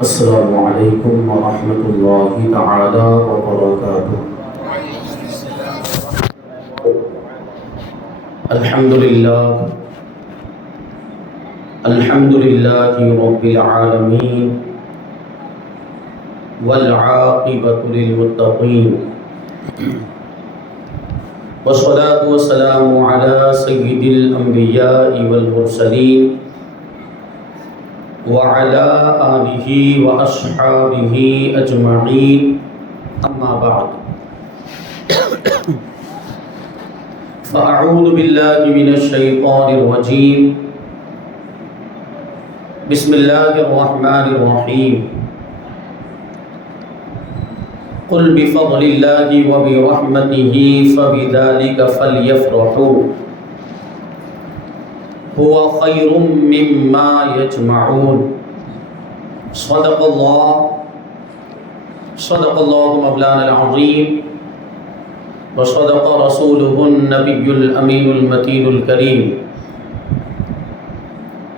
السلام علیکم ورحمۃ اللہ تعالی وبرکاتہ۔ الحمد للہ رب العالمین والعاقبۃ للمتقین والصلاة والسلام علی سید الانبیاء والمرسلین وعلى آلہ واصحابہ اجمعین، اما بعد فاعوذ باللہ من الشیطان الرجیم، بسم اللہ الرحمن الرحیم۔ قل بفضل اللہ وبرحمتہ فبذلک فلیفرحوا هو خیر مما یجمعون۔ صدق اللہ مولانا العظیم وصدق رسولہ النبی الامین المتین الکریم،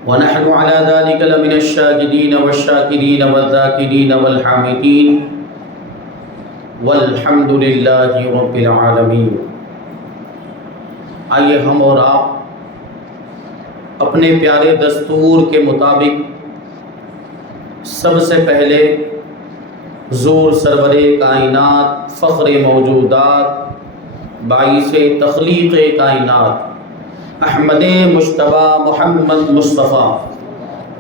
ونحن على ذلك لمن الشاهدین والشاکرین والذاکرین والحامدین، والحمد للہ رب العالمین۔ آئیے ہم اور آپ اپنے پیارے دستور کے مطابق سب سے پہلے حضور سرور کائنات، فخر موجودات، باعث تخلیق کائنات، احمد مجتبی محمد مصطفیٰ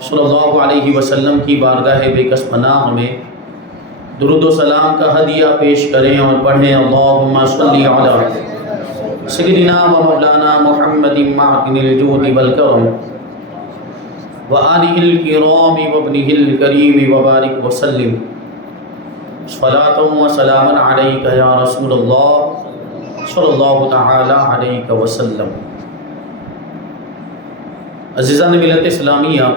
صلی اللہ علیہ وسلم کی بارگاہ بے کس پناہ میں درود و سلام کا ہدیہ پیش کریں اور پڑھیں اللہم صلی علی سیدنا و مولانا محمد معدن الجود والکرم وآلہ الکرام وابنہ الکریم وبارک وسلم، صلاۃ و سلام علیک یا رسول اللہ صلی اللہ تعالی علیہ وسلم۔ عزیزان ملت اسلامیہ،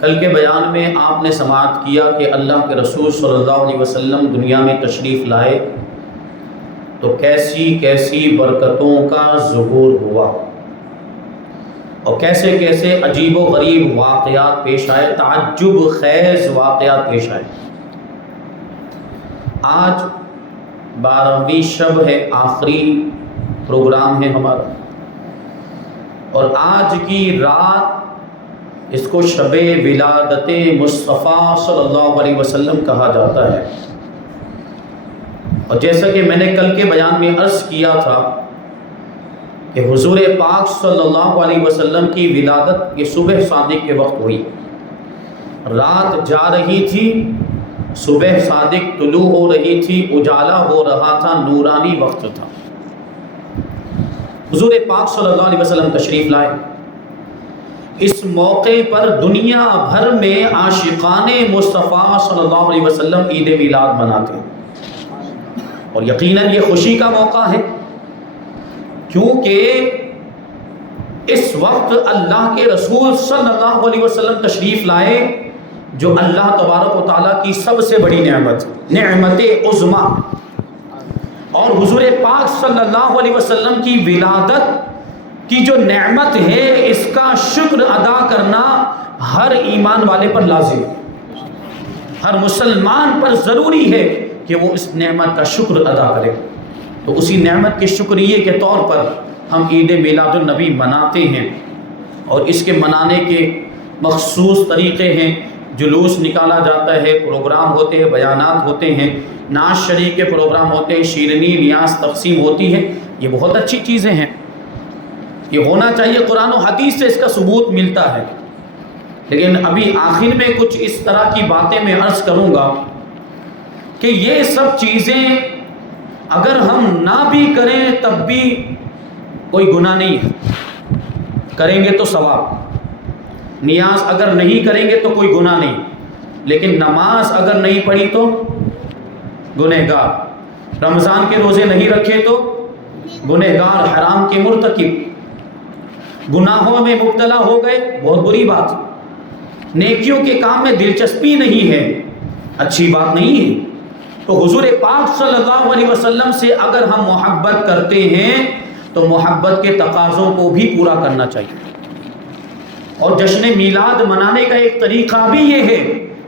کل کے بیان میں آپ نے سماعت کیا کہ اللہ کے رسول صلی اللہ علیہ وسلم دنیا میں تشریف لائے تو کیسی کیسی برکتوں کا ظہور ہوا اور کیسے کیسے عجیب و غریب واقعات پیش آئے، تعجب خیز واقعات پیش آئے۔ آج 12ویں شب ہے، آخری پروگرام ہے ہمارا، اور آج کی رات اس کو شب ولادت مصطفیٰ صلی اللہ علیہ وسلم کہا جاتا ہے۔ اور جیسا کہ میں نے کل کے بیان میں عرض کیا تھا کہ حضور پاک صلی اللہ علیہ وسلم کی ولادت یہ صبح صادق کے وقت ہوئی، رات جا رہی تھی، صبح صادق طلوع ہو رہی تھی، اجالا ہو رہا تھا، نورانی وقت تھا۔ حضور پاک صلی اللہ علیہ وسلم تشریف لائے۔ اس موقع پر دنیا بھر میں عاشقان مصطفیٰ صلی اللہ علیہ وسلم عید میلاد مناتے ہیں، اور یقیناً یہ خوشی کا موقع ہے، کیونکہ اس وقت اللہ کے رسول صلی اللہ علیہ وسلم تشریف لائے جو اللہ تبارک و تعالیٰ کی سب سے بڑی نعمت عظمیٰ، اور حضور پاک صلی اللہ علیہ وسلم کی ولادت کی جو نعمت ہے اس کا شکر ادا کرنا ہر ایمان والے پر لازم ہے، ہر مسلمان پر ضروری ہے کہ وہ اس نعمت کا شکر ادا کرے۔ تو اسی نعمت کے شکریے کے طور پر ہم عید میلاد النبی مناتے ہیں، اور اس کے منانے کے مخصوص طریقے ہیں، جلوس نکالا جاتا ہے، پروگرام ہوتے ہیں، بیانات ہوتے ہیں، نعت شریف کے پروگرام ہوتے ہیں، شیرینی نیاز تقسیم ہوتی ہے۔ یہ بہت اچھی چیزیں ہیں، یہ ہونا چاہیے، قرآن و حدیث سے اس کا ثبوت ملتا ہے۔ لیکن ابھی آخر میں کچھ اس طرح کی باتیں میں عرض کروں گا کہ یہ سب چیزیں اگر ہم نہ بھی کریں تب بھی کوئی گناہ نہیں ہے، کریں گے تو ثواب۔ نیاز اگر نہیں کریں گے تو کوئی گناہ نہیں، لیکن نماز اگر نہیں پڑھی تو گنہگار، رمضان کے روزے نہیں رکھے تو گنہگار، حرام کے مرتکب، گناہوں میں مبتلا ہو گئے، بہت بری بات۔ نیکیوں کے کام میں دلچسپی نہیں ہے، اچھی بات نہیں ہے۔ تو حضور پاک صلی اللہ علیہ وسلم سے اگر ہم محبت کرتے ہیں تو محبت کے تقاضوں کو بھی پورا کرنا چاہیے۔ اور جشن میلاد منانے کا ایک طریقہ بھی یہ ہے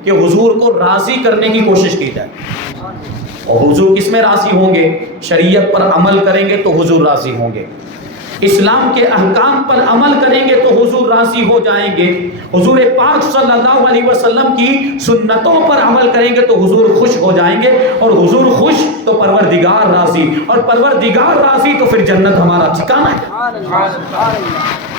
کہ حضور کو راضی کرنے کی کوشش کی جائے. اور حضور کس میں راضی ہوں گے؟ شریعت پر عمل کریں گے تو حضور راضی ہوں گے، اسلام کے احکام پر عمل کریں گے تو حضور راضی ہو جائیں گے، حضور پاک صلی اللہ علیہ وسلم کی سنتوں پر عمل کریں گے تو حضور خوش ہو جائیں گے، اور حضور خوش تو پروردگار راضی، اور پروردگار راضی تو پھر جنت ہمارا ٹھکانہ ہے.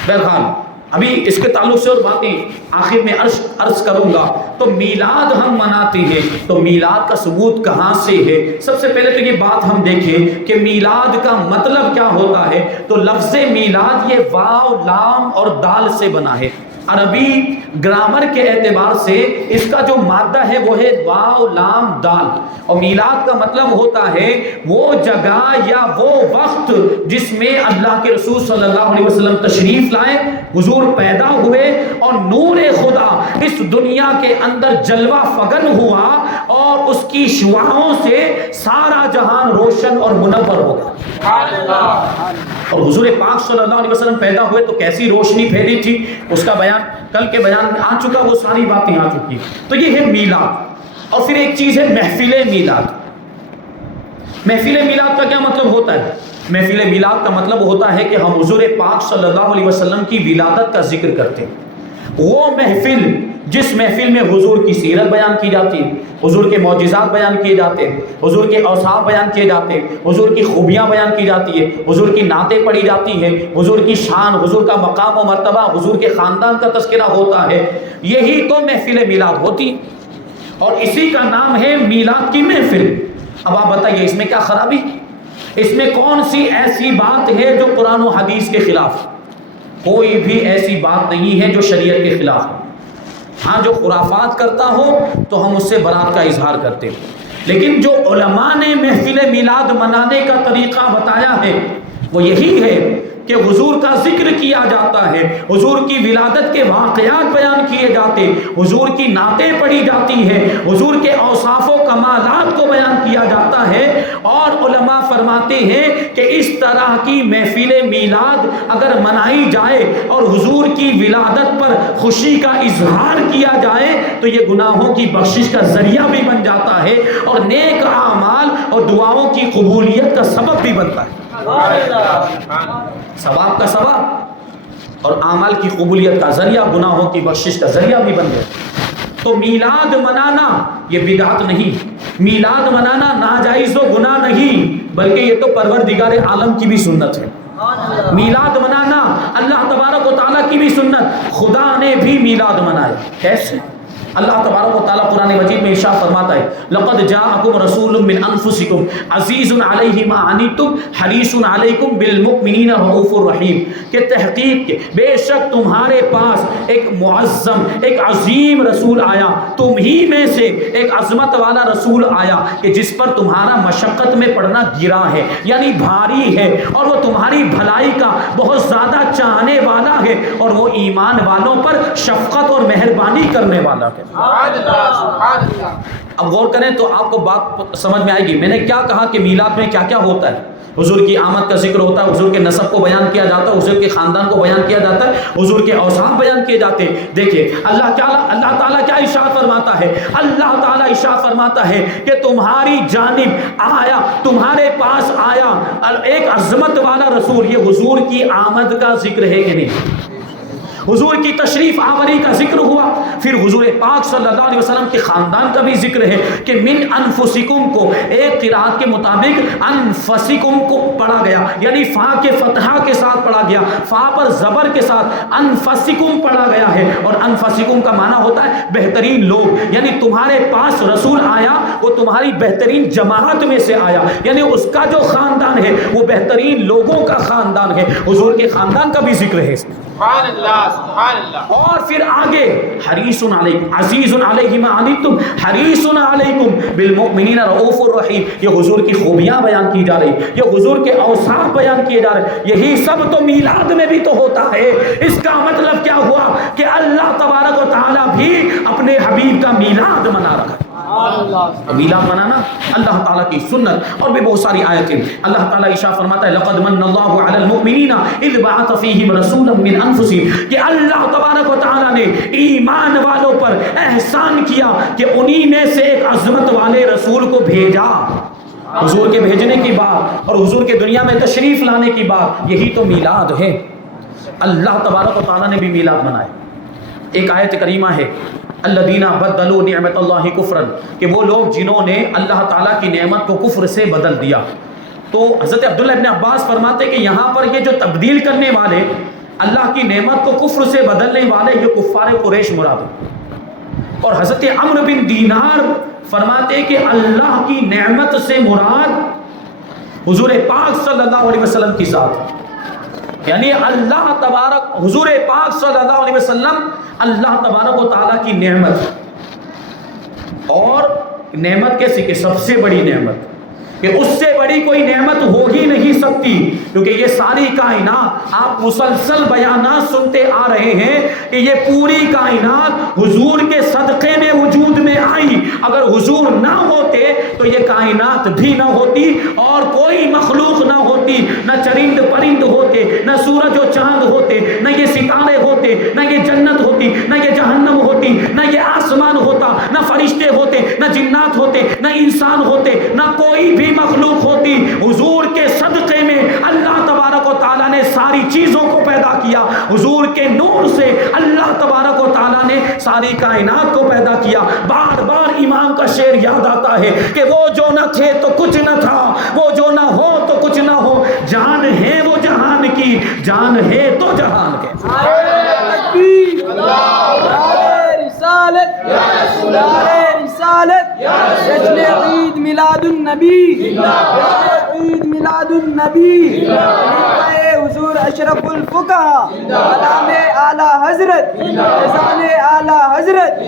بہرحال ابھی اس کے تعلق سے اور باتیں آخر میں عرض کروں گا. تو میلاد ہم مناتے ہیں، تو میلاد کا ثبوت کہاں سے ہے؟ سب سے پہلے تو یہ بات ہم دیکھیں کہ میلاد کا مطلب کیا ہوتا ہے. تو لفظ میلاد یہ واو لام اور دال سے بنا ہے. عربی گرامر کے اعتبار سے اس کا جو مادہ ہے وہ ہے واو لام دال، اور میلاد کا مطلب ہوتا ہے وہ جگہ یا وہ وقت جس میں اللہ کے رسول صلی اللہ علیہ وسلم تشریف لائے، حضور پیدا ہوئے اور نور خدا اس دنیا کے اندر جلوہ فگن ہوا اور اس کی شعاعوں سے سارا جہان روشن اور منور ہو گیا. اور حضور پاک صلی اللہ علیہ وسلم پیدا ہوئے تو کیسی روشنی پھیلی تھی، اس کا بیان کل کے بیان میں آ چکا، وہ ساری باتیں آ چکی. تو یہ ہے میلاد. اور پھر ایک چیز ہے محفل میلاد. محفل میلاد کا کیا مطلب ہوتا ہے؟ محفل میلاد کا مطلب ہوتا ہے کہ ہم حضور پاک صلی اللہ علیہ وسلم کی ولادت کا ذکر کرتے ہیں. وہ محفل جس محفل میں حضور کی سیرت بیان کی جاتی ہے، حضور کے معجزات بیان کیے جاتے ہیں، حضور کے اوصاف بیان کیے جاتے ہیں، حضور کی خوبیاں بیان کی جاتی ہے، حضور کی نعتیں پڑھی جاتی ہیں، حضور کی شان، حضور کا مقام و مرتبہ، حضور کے خاندان کا تذکرہ ہوتا ہے. یہی تو محفل میلاد ہوتی، اور اسی کا نام ہے میلاد کی محفل. اب آپ بتائیے اس میں کیا خرابی؟ اس میں کون سی ایسی بات ہے جو قرآن و حدیث کے خلاف؟ کوئی بھی ایسی بات نہیں ہے جو شریعت کے خلاف ہے. ہاں جو خرافات کرتا ہو تو ہم اس سے برات کا اظہار کرتے ہیں، لیکن جو علماء نے محفل میلاد منانے کا طریقہ بتایا ہے وہ یہی ہے کہ حضور کا ذکر کیا جاتا ہے، حضور کی ولادت کے واقعات بیان کیے جاتے، حضور کی نعتیں پڑھی جاتی ہیں، حضور کے اوصاف و کمالات کو بیان کیا جاتا ہے. اور علماء فرماتے ہیں کہ اس طرح کی محفل میلاد اگر منائی جائے اور حضور کی ولادت پر خوشی کا اظہار کیا جائے تو یہ گناہوں کی بخشش کا ذریعہ بھی بن جاتا ہے، اور نیک اعمال اور دعاؤں کی قبولیت کا سبب بھی بنتا ہے. ثواب کا ثواب اور اعمال کی قبولیت کا ذریعہ، گناہوں کی بخشش کا ذریعہ بھی بن گیا. تو میلاد منانا یہ بدعت نہیں، میلاد منانا ناجائز و گناہ نہیں، بلکہ یہ تو پروردگار عالم کی بھی سنت ہے. میلاد منانا اللہ تبارک و تعالیٰ کی بھی سنت، خدا نے بھی میلاد منایا. کیسے؟ اللہ تبارک و تعالیٰ قرآن مجید میں ارشاد فرماتا ہے لقد جاءکم رسول من انفسکم عزیز علیہ ما عنتم حریص علیکم بالمؤمنین رؤوف الرحیم، کہ تحقیق کے بے شک تمہارے پاس ایک معظم ایک عظیم رسول آیا، تم ہی میں سے ایک عظمت والا رسول آیا کہ جس پر تمہارا مشقت میں پڑنا گرا ہے، یعنی بھاری ہے، اور وہ تمہاری بھلائی کا بہت زیادہ چاہنے والا ہے، اور وہ ایمان والوں پر شفقت اور مہربانی کرنے والا ہے. اب غور کریں تو آپ کو بات سمجھ میں آئے گی. میں نے کیا کہا کہ میلاد میں کیا کیا ہوتا ہے؟ حضور کی آمد کا ذکر ہوتا ہے، حضور کے نسب کو بیان کیا جاتا ہے، حضور کے خاندان کو بیان کیا جاتا ہے، حضور کے اوصاف بیان کیے جاتے ہیں. دیکھیے اللہ تعالیٰ کیا ارشاد فرماتا ہے؟ اللہ تعالیٰ ارشاد فرماتا ہے کہ تمہاری جانب آیا، تمہارے پاس آیا ایک عظمت والا رسول. یہ حضور کی آمد کا ذکر ہے کہ نہیں؟ حضور کی تشریف آوری کا ذکر ہوا. پھر حضور پاک صلی اللہ علیہ وسلم کے خاندان کا بھی ذکر ہے کہ من انفسکم کو ایک قرات کے مطابق انفسکم کو پڑھا گیا، یعنی فا کے فتحہ کے ساتھ پڑھا گیا، فا پر زبر کے ساتھ انفسکم پڑھا گیا ہے. اور انفسکم کا معنی ہوتا ہے بہترین لوگ، یعنی تمہارے پاس رسول آیا وہ تمہاری بہترین جماعت میں سے آیا، یعنی اس کا جو خاندان ہے وہ بہترین لوگوں کا خاندان ہے. حضور کے خاندان کا بھی ذکر ہے. سبحان اللہ سبحان اللہ. اور پھر آگے حریص علیکم عزیز علیہ ما عنتم حریص علیکم بالمؤمنین رؤوف الرحیم. یہ حضور کی خوبیاں بیان کی جا رہی، یہ حضور کے اوصاف بیان کیے جا رہے. یہی سب تو میلاد میں بھی تو ہوتا ہے. اس کا مطلب کیا ہوا کہ اللہ تبارک و تعالیٰ بھی اپنے حبیب کا میلاد منا رہا ہے. میلاد منانا اللہ تعالیٰ کی سنت، اور بھی بہت ساری آیتیں اللہ تعالیٰ ارشاد فرماتا ہے لقد من اللہ علی المؤمنین اذ بعث فیہم رسولا من انفسہم، کہ اللہ تبارک و تعالیٰ نے ایمان والوں پر احسان کیا کہ انہی میں سے ایک عظمت والے رسول کو بھیجا۔ حضور کے بھیجنے کی بات اور حضور کے دنیا میں تشریف لانے کی بات، یہی تو میلاد ہے۔ اللہ تبارک و تعالیٰ نے بھی میلاد منائے۔ ایک آیت کریمہ ہے الذین بدلوا نعمت اللہ کفرا، کہ وہ لوگ جنہوں نے اللہ تعالیٰ کی نعمت کو کفر سے بدل دیا۔ تو حضرت عبداللہ ابن عباس فرماتے کہ یہاں پر یہ جو تبدیل کرنے والے، اللہ کی نعمت کو کفر سے بدلنے والے، یہ کفار قریش مراد ہیں۔ اور حضرت عمرو بن دینار فرماتے کہ اللہ کی نعمت سے مراد حضور پاک صلی اللہ علیہ وسلم کی ذات، یعنی اللہ تبارک، حضور پاک صلی اللہ علیہ وسلم اللہ تبارک و تعالیٰ کی نعمت، اور نعمت کیسی کہ سب سے بڑی نعمت، کہ اس سے بڑی کوئی نعمت ہو ہی نہیں سکتی، کیونکہ یہ ساری کائنات آپ مسلسل بیانات سنتے آ رہے ہیں کہ یہ پوری کائنات حضور کے صدقے میں وجود میں آئی۔ اگر حضور نہ ہوتے تو یہ کائنات بھی نہ ہوتی اور کوئی مخلوق نہ ہوتی، نہ چرند پرند ہوتے، نہ سورج و چاند ہوتے، نہ یہ ستارے ہوتے، نہ یہ جنت ہوتی، نہ یہ جہنم ہوتی، نہ یہ آسمان ہوتا، نہ فرشتے ہوتے، نہ جنات ہوتے، نہ انسان ہوتے، نہ کوئی بھی مخلوق ہوتی۔ حضور کے صدقے میں اللہ تبارک و تعالیٰ نے ساری چیزوں کو پیدا کیا، حضور کے نور سے اللہ تبارک و تعالیٰ نے ساری کائنات کو پیدا کیا۔ بار بار امام کا شعر یاد آتا ہے کہ وہ جو نہ تھے تو کچھ نہ تھا، وہ جو نہ ہو تو کچھ نہ ہو، جان ہے وہ جہان کی، جان ہے تو جہان کے۔ رسالت یا رسول اللہ، رسالت جشن عید میلاد النبی، جشن عید میلاد النبی، حضور اشرف الفقہا، کلام اعلیٰ حضرت، اذان اعلیٰ حضرت۔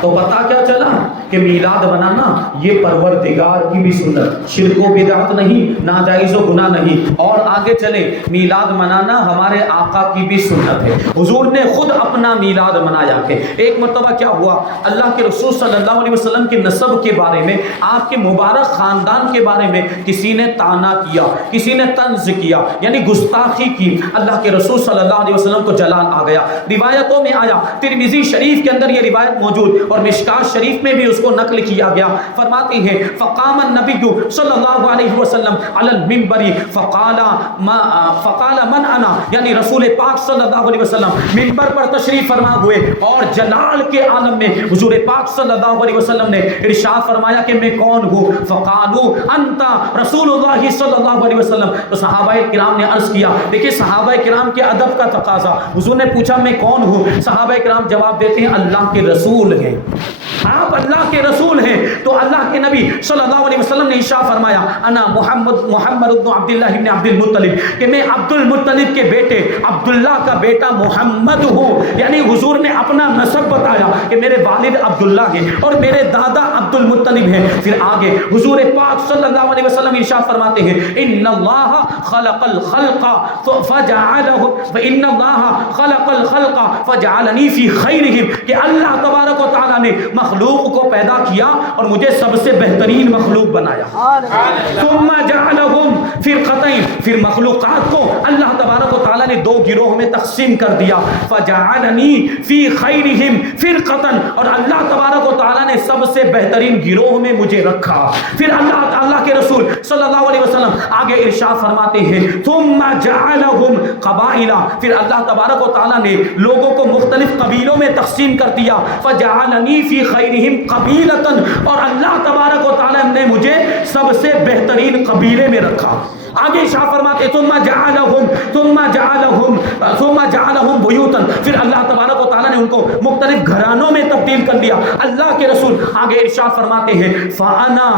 تو پتہ کیا چلا کہ میلاد منانا یہ پروردگار کی بھی سنت، شرک و بدعت نہیں، ناجائز و گناہ نہیں۔ اور آگے چلے، میلاد منانا ہمارے آقا کی بھی سنت ہے۔ حضور نے خود اپنا میلاد منایا کہ ایک مرتبہ کیا ہوا، اللہ کے رسول صلی اللہ علیہ وسلم کے نسب کے بارے میں، آپ کے مبارک خاندان کے بارے میں کسی نے طعنا کیا، کسی نے طنز کیا، یعنی گستاخی کی۔ اللہ کے رسول صلی اللہ علیہ وسلم کو جلال آ گیا۔ روایتوں میں آیا، ترمذی شریف کے اندر یہ روایت موجود اور مشکات شریف میں بھی اس کو نقل کیا گیا۔ فرماتے ہیں فقام النبی صلی اللہ علیہ وسلم علی المنبر فقال من انا، یعنی رسول پاک صلی اللہ علیہ وسلم منبر پر تشریف فرما ہوئے اور جلال کے عالم میں حضور پاک صلی اللہ علیہ وسلم نے ارشاد فرمایا کہ میں کون ہوں؟ فقالوا انت رسول اللہ صلی اللہ علیہ وسلم۔ تو صحابہ کرام نے عرض کیا، دیکھیں صحابہ کرام کے ادب کا تقاضا، حضور نے پوچھا میں کون ہوں؟ صحابہ کرام جواب دیتے ہیں اللہ کے رسول ہیں، آپ اللہ کے رسول ہیں۔ تو اللہ کے نبی صلی اللہ علیہ وسلم نے ارشاد فرمایا انا محمد بن عبداللہ بن عبد المطلب، کہ میں عبد المطلب کے بیٹے عبداللہ کا بیٹا محمد ہوں۔ یعنی حضور نے اپنا نسب بتایا کہ میرے والد عبداللہ ہیں اور میرے دادا عبد المطلب ہیں۔ پھر آگے حضور پاک صلی اللہ علیہ وسلم ارشاد فرماتے ہیں ان اللہ خلق الخلق فجعلنی فی خیرہم، کہ اللہ تبارک و تعالیٰ نے مخلوق کو پیدا کیا اور مجھے سب سے بہترین مخلوق بنایا۔ ثم جعلہم فرقتین، پھر مخلوقات کو اللہ تبارک و تعالیٰ نے دو گروہ میں تقسیم کر دیا۔ فجعلنی فی خیرہم فرقتن، اور اللہ تبارک و تعالیٰ نے سب سے بہترین گروہ میں مجھے رکھا۔ پھر اللہ کے رسول صلی اللہ علیہ وسلم آگے ارشاد فرماتے ہیں ثم جعلہم قبائل، پھر اللہ تبارک و تعالیٰ نے لوگوں کو مختلف قبیلوں میں تقسیم کر دیا۔ فجعلنی فی خیرہم قبیلۃ، اور اللہ تبارک و تعالیٰ نے مجھے سب سے بہترین قبیلے میں رکھا۔ آگے ارشاد فرماتے ثم جعلہم بیوتا، پھر اللہ تبارک و تعالیٰ نے ان کو مختلف گھرانوں میں تبدیل کر دیا۔ اللہ کے رسول آگے ارشاد فرماتے ہیں فانا،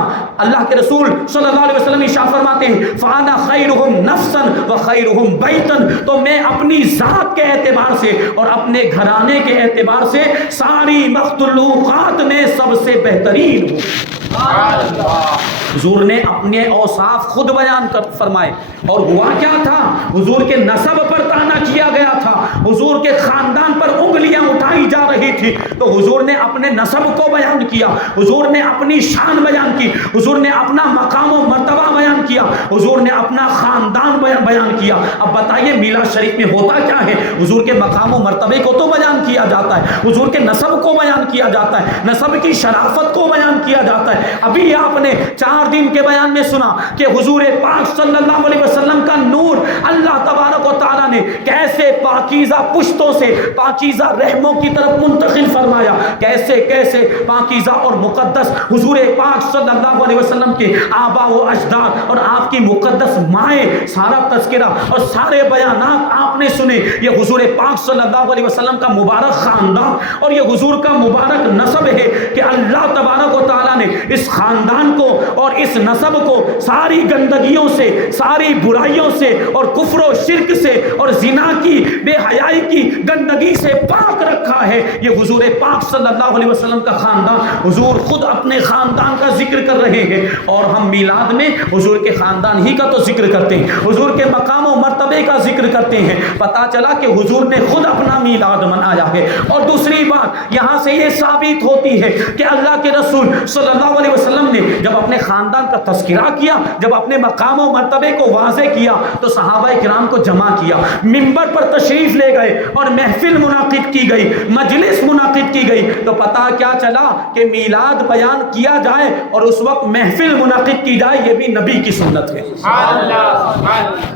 اللہ کے رسول صلی اللہ علیہ وسلم ارشاد فرماتے ہیں فانا خیرہم نفسا وخیرہم بیتا، تو میں اپنی ذات کے اعتبار سے اور اپنے گھرانے کے اعتبار سے ساری مخلوقات میں سب سے بہترین ہوں۔ حضور نے اپنے اوصاف خود بیان کر فرمائے. اور ہوا کیا تھا؟ حضور کے نسب پر طعنہ کیا گیا تھا، حضور کے خاندان پر انگلیاں اٹھائی جا رہی تھی، تو حضور نے اپنے نسب کو بیان کیا، حضور نے اپنی شان بیان کی، حضور نے اپنا مقام و مرتبہ بیان کیا، حضور نے اپنا خاندان بیان کیا. اب بتائیے میلاد شریف میں ہوتا کیا ہے؟ حضور کے مقام و مرتبے کو تو بیان کیا جاتا ہے، حضور کے نسب کو بیان کیا جاتا ہے، نسب کی شرافت کو بیان کیا جاتا ہے. ابھی آپ نے 4 دن کے بیان میں سنا کہ حضور پاک صلی اللہ علیہ وسلم کا نور اللہ تبارک و تعالیٰ نے کیسے پاکیزہ پشتوں سے پاکیزہ رحموں کی طرف منتقل فرمایا، کیسے کیسے پاکیزہ اور مقدس حضور پاک صلی اللہ علیہ وسلم کے آبا و اجداد اور آپ کی مقدس مائیں، سارا تذکرہ اور سارے بیانات آپ نے سنے. یہ حضور پاک صلی اللہ علیہ وسلم کا مبارک خاندان اور یہ حضور کا مبارک نسب ہے کہ اللہ تبارک و تعالیٰ نے اس خاندان کو اور اس نسب کو ساری گندگیوں سے، ساری برائیوں سے اور کفر و شرک سے اور زنا کی، بے حیائی کی گندگی سے پاک رکھا ہے. یہ حضور پاک صلی اللہ علیہ وسلم کا خاندان، حضور خود اپنے خاندان کا ذکر کر رہے ہیں اور ہم میلاد میں حضور کے خاندان ہی کا تو ذکر کرتے ہیں، حضور کے مقام و مرتبے کا ذکر کرتے ہیں. پتہ چلا کہ حضور نے خود اپنا میلاد منایا ہے. اور دوسری بات یہاں سے یہ ثابت ہوتی ہے کہ اللہ کے رسول صلی اللہ علیہ وسلم نے جب اپنے خاندان کا تذکرہ کیا، جب اپنے مقام و مرتبے کو واضح کیا، تو صحابہ کرام کو جمع کیا، منبر پر تشریف لے گئے اور محفل منعقد کی گئی، مجلس منعقد کی گئی. تو پتہ کیا چلا کہ میلاد بیان کیا جائے اور اس وقت محفل منعقد کی جائے، یہ بھی نبی کی سنت ہے،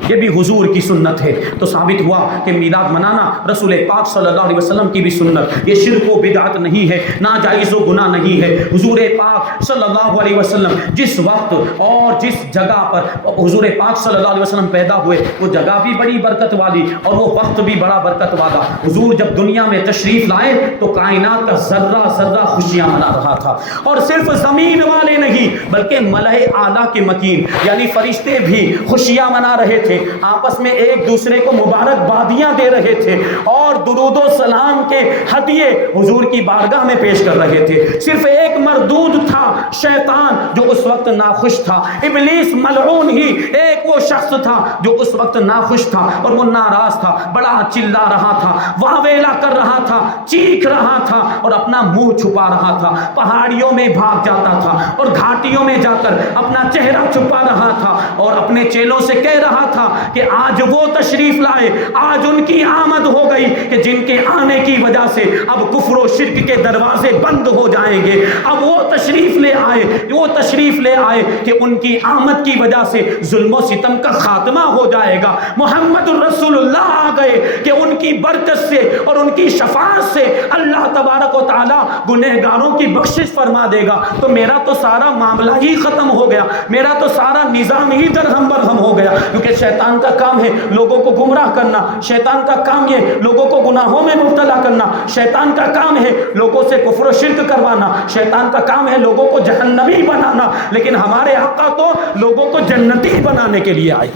یہ بھی حضور کی سنت ہے. تو ثابت ہوا کہ میلاد منانا رسول پاک صلی اللہ علیہ وسلم کی بھی سنت، یہ شرک و بدعت نہیں ہے، ناجائز و گناہ نہیں ہے. حضور پاک صلی اللہ علیہ وسلم جس وقت اور جس جگہ پر حضور پاک صلی اللہ علیہ وسلم پیدا ہوئے، وہ جگہ بھی بڑی برکت والی اور وہ وقت بھی بڑا برکت والا. حضور جب دنیا میں تشریف لائے تو کائنات کا ذرہ ذرہ خوشیاں منا رہا تھا، اور صرف زمین والے نہیں بلکہ ملائے اعلیٰ کے مکین یعنی فرشتے بھی خوشیاں منا رہے تھے، آپس میں ایک دوسرے کو مبارکبادیاں دے رہے تھے اور درود و سلام کے ہدیے حضور کی بارگاہ میں پیش کر رہے تھے. صرف ایک مردود تھا، شیطان، جو اس وقت ناخوش تھا، ابلیس ملعون ہی ایک وہ شخص تھا جو اس وقت ناخوش تھا اور وہ ناراض تھا، بڑا چلا رہا تھا، واویلا کر رہا تھا، چیخ رہا تھا اور اپنا منہ چھپا رہا تھا، پہاڑیوں میں بھاگ جاتا تھا اور گھاٹیوں میں جا کر اپنا چہرہ چھپا رہا تھا اور اپنے چیلوں سے کہہ رہا تھا کہ آج وہ تشریف لائے، آج ان کی آمد ہو گئی کہ جن کے آنے کی وجہ سے اب کفر و شرک کے دروازے بند ہو جائیں گے. اب وہ تشریف لے آئے، وہ تشریف لے آئے کہ ان کی آمد کی وجہ سے ظلم و ستم کا خاتمہ ہو جائے گا. محمد الرسول اللہ آ گئے کہ ان کی برکت سے اور ان کی شفاعت سے اللہ تبارک و تعالی گنہگاروں کی بخشش فرما دے گا. تو میرا تو سارا معاملہ ہی ختم ہو گیا، میرا تو سارا نظام ہی درہم برہم ہو گیا. کیونکہ شیطان کا کام ہے لوگوں کو گمراہ کرنا، شیطان کا کام یہ لوگوں کو گناہوں میں مبتلا کرنا، شیطان کا کام ہے لوگوں سے کفر و شرک کروانا، شیطان کا کام ہے لوگوں کو جہنمی بنانا. لیکن ہمارے آقا تو لوگوں کو جنتی بنانے کے لیے آئے.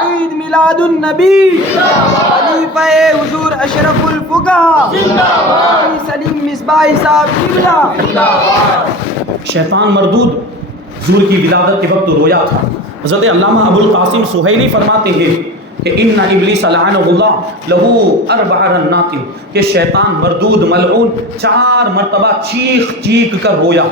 عید میلاد النبی، خلیفہ حضور اشرف الفقہا سلیم مصباح صاحب قبلہ. شیطان مردود حضور کی ولادت کے وقت رویا تھا. حضرت علامہ ابو القاسم سہیلی فرماتے ہیں کہ ان ابلیس لعنہ اللہ لہو 4 رنات، کہ شیطان مردود ملعون 4 مرتبہ چیخ چیخ کر رویا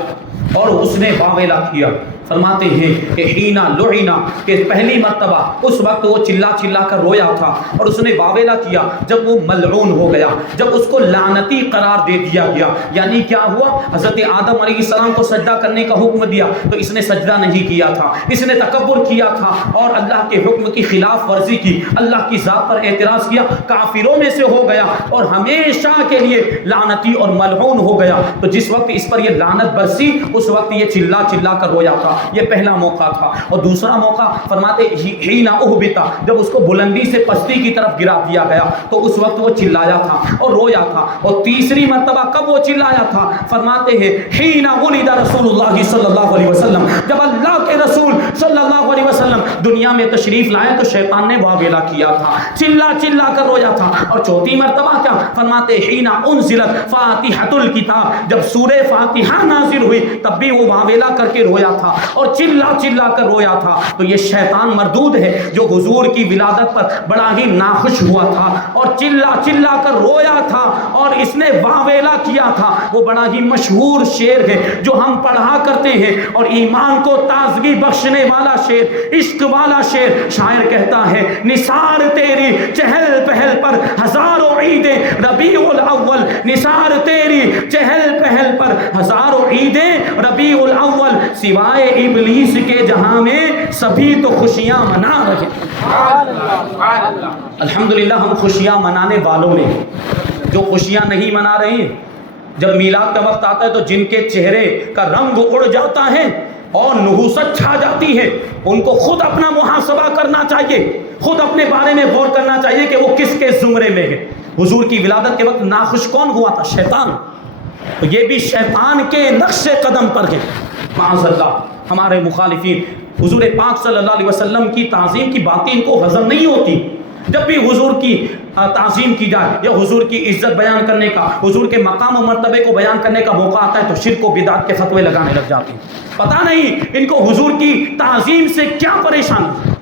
اور اس نے واویلا کیا. فرماتے ہیں کہ حینا لعینا، کہ پہلی مرتبہ اس وقت وہ چلا چلا کر رویا تھا اور اس نے واویلا کیا جب وہ ملعون ہو گیا، جب اس کو لعنتی قرار دے دیا گیا. یعنی کیا ہوا؟ حضرت آدم علیہ السلام کو سجدہ کرنے کا حکم دیا تو اس نے سجدہ نہیں کیا تھا، اس نے تکبر کیا تھا اور اللہ کے حکم کی خلاف ورزی کی، اللہ کی ذات پر اعتراض کیا، کافروں میں سے ہو گیا اور ہمیشہ کے لیے لعنتی اور ملعون ہو گیا. تو جس وقت اس پر یہ لعنت برسی اس وقت یہ چلا چلا کر رویا تھا. یہ پہلا موقع تھا. اور دوسرا موقع فرماتے حین اہبط، جب اس کو بلندی سے پستی کی طرف گرا دیا گیا تو اس وقت وہ چلایا تھا اور رویا تھا. اور تیسری مرتبہ کب وہ چلایا تھا؟ فرماتے ہیں حین ولد رسول اللہ صلی اللہ علیہ وسلم، جب اللہ کے رسول صلی اللہ علیہ وسلم دنیا میں تشریف لائے تو شیطان نے واویلا کیا تھا، چلا چلا کر رویا تھا. اور چوتھی مرتبہ کیا فرماتے ہیں؟ حین انزلت فاتحۃ الکتاب، جب سورہ فاتحہ نازل ہوئی تب بھی وہ واویلا کر کے رویا تھا اور چلا چلا کر رویا تھا. تو یہ شیطان مردود ہے جو حضور کی ولادت پر بڑا ہی ناخوش ہوا تھا اور چلا چلا کر رویا تھا اور اس نے واویلا کیا تھا. وہ بڑا ہی مشہور شعر ہے جو ہم پڑھا کرتے ہیں اور ایمان کو تازگی بخشنے والا شعر، عشق والا شعر. شاعر کہتا ہے نثار تیری چہل پہل پر ہزاروں عیدیں ربیع الاول، نثار تیری چہل پہل پر ہزاروں عیدیں ربیع الاول، سوائے ابلیس کے جہاں میں سبھی تو خوشیاں منا رہے. الحمدللہ ہم خوشیاں منانے والوں میں جو خوشیاں نہیں منا رہے ہیں. جب میلاد کا وقت آتا ہے تو جن کے چہرے کا رنگ اڑ جاتا ہے اور نحوست چھا جاتی ہے ان کو خود اپنا محاسبہ کرنا چاہیے، خود اپنے بارے میں غور کرنا چاہیے کہ وہ کس کے زمرے میں ہے. حضور کی ولادت کے وقت ناخوش کون ہوا تھا؟ شیطان. تو یہ بھی شیطان کے نقش قدم پر ہے. معاذ اللہ ہمارے مخالفین حضور پاک صلی اللہ علیہ وسلم کی تعظیم کی باتیں ان کو ہضم نہیں ہوتی. جب بھی حضور کی تعظیم کی جائے یا حضور کی عزت بیان کرنے کا، حضور کے مقام و مرتبے کو بیان کرنے کا موقع آتا ہے تو شرک و بدعت کے فتوے لگانے لگ جاتے ہیں. پتہ نہیں ان کو حضور کی تعظیم سے کیا پریشانی.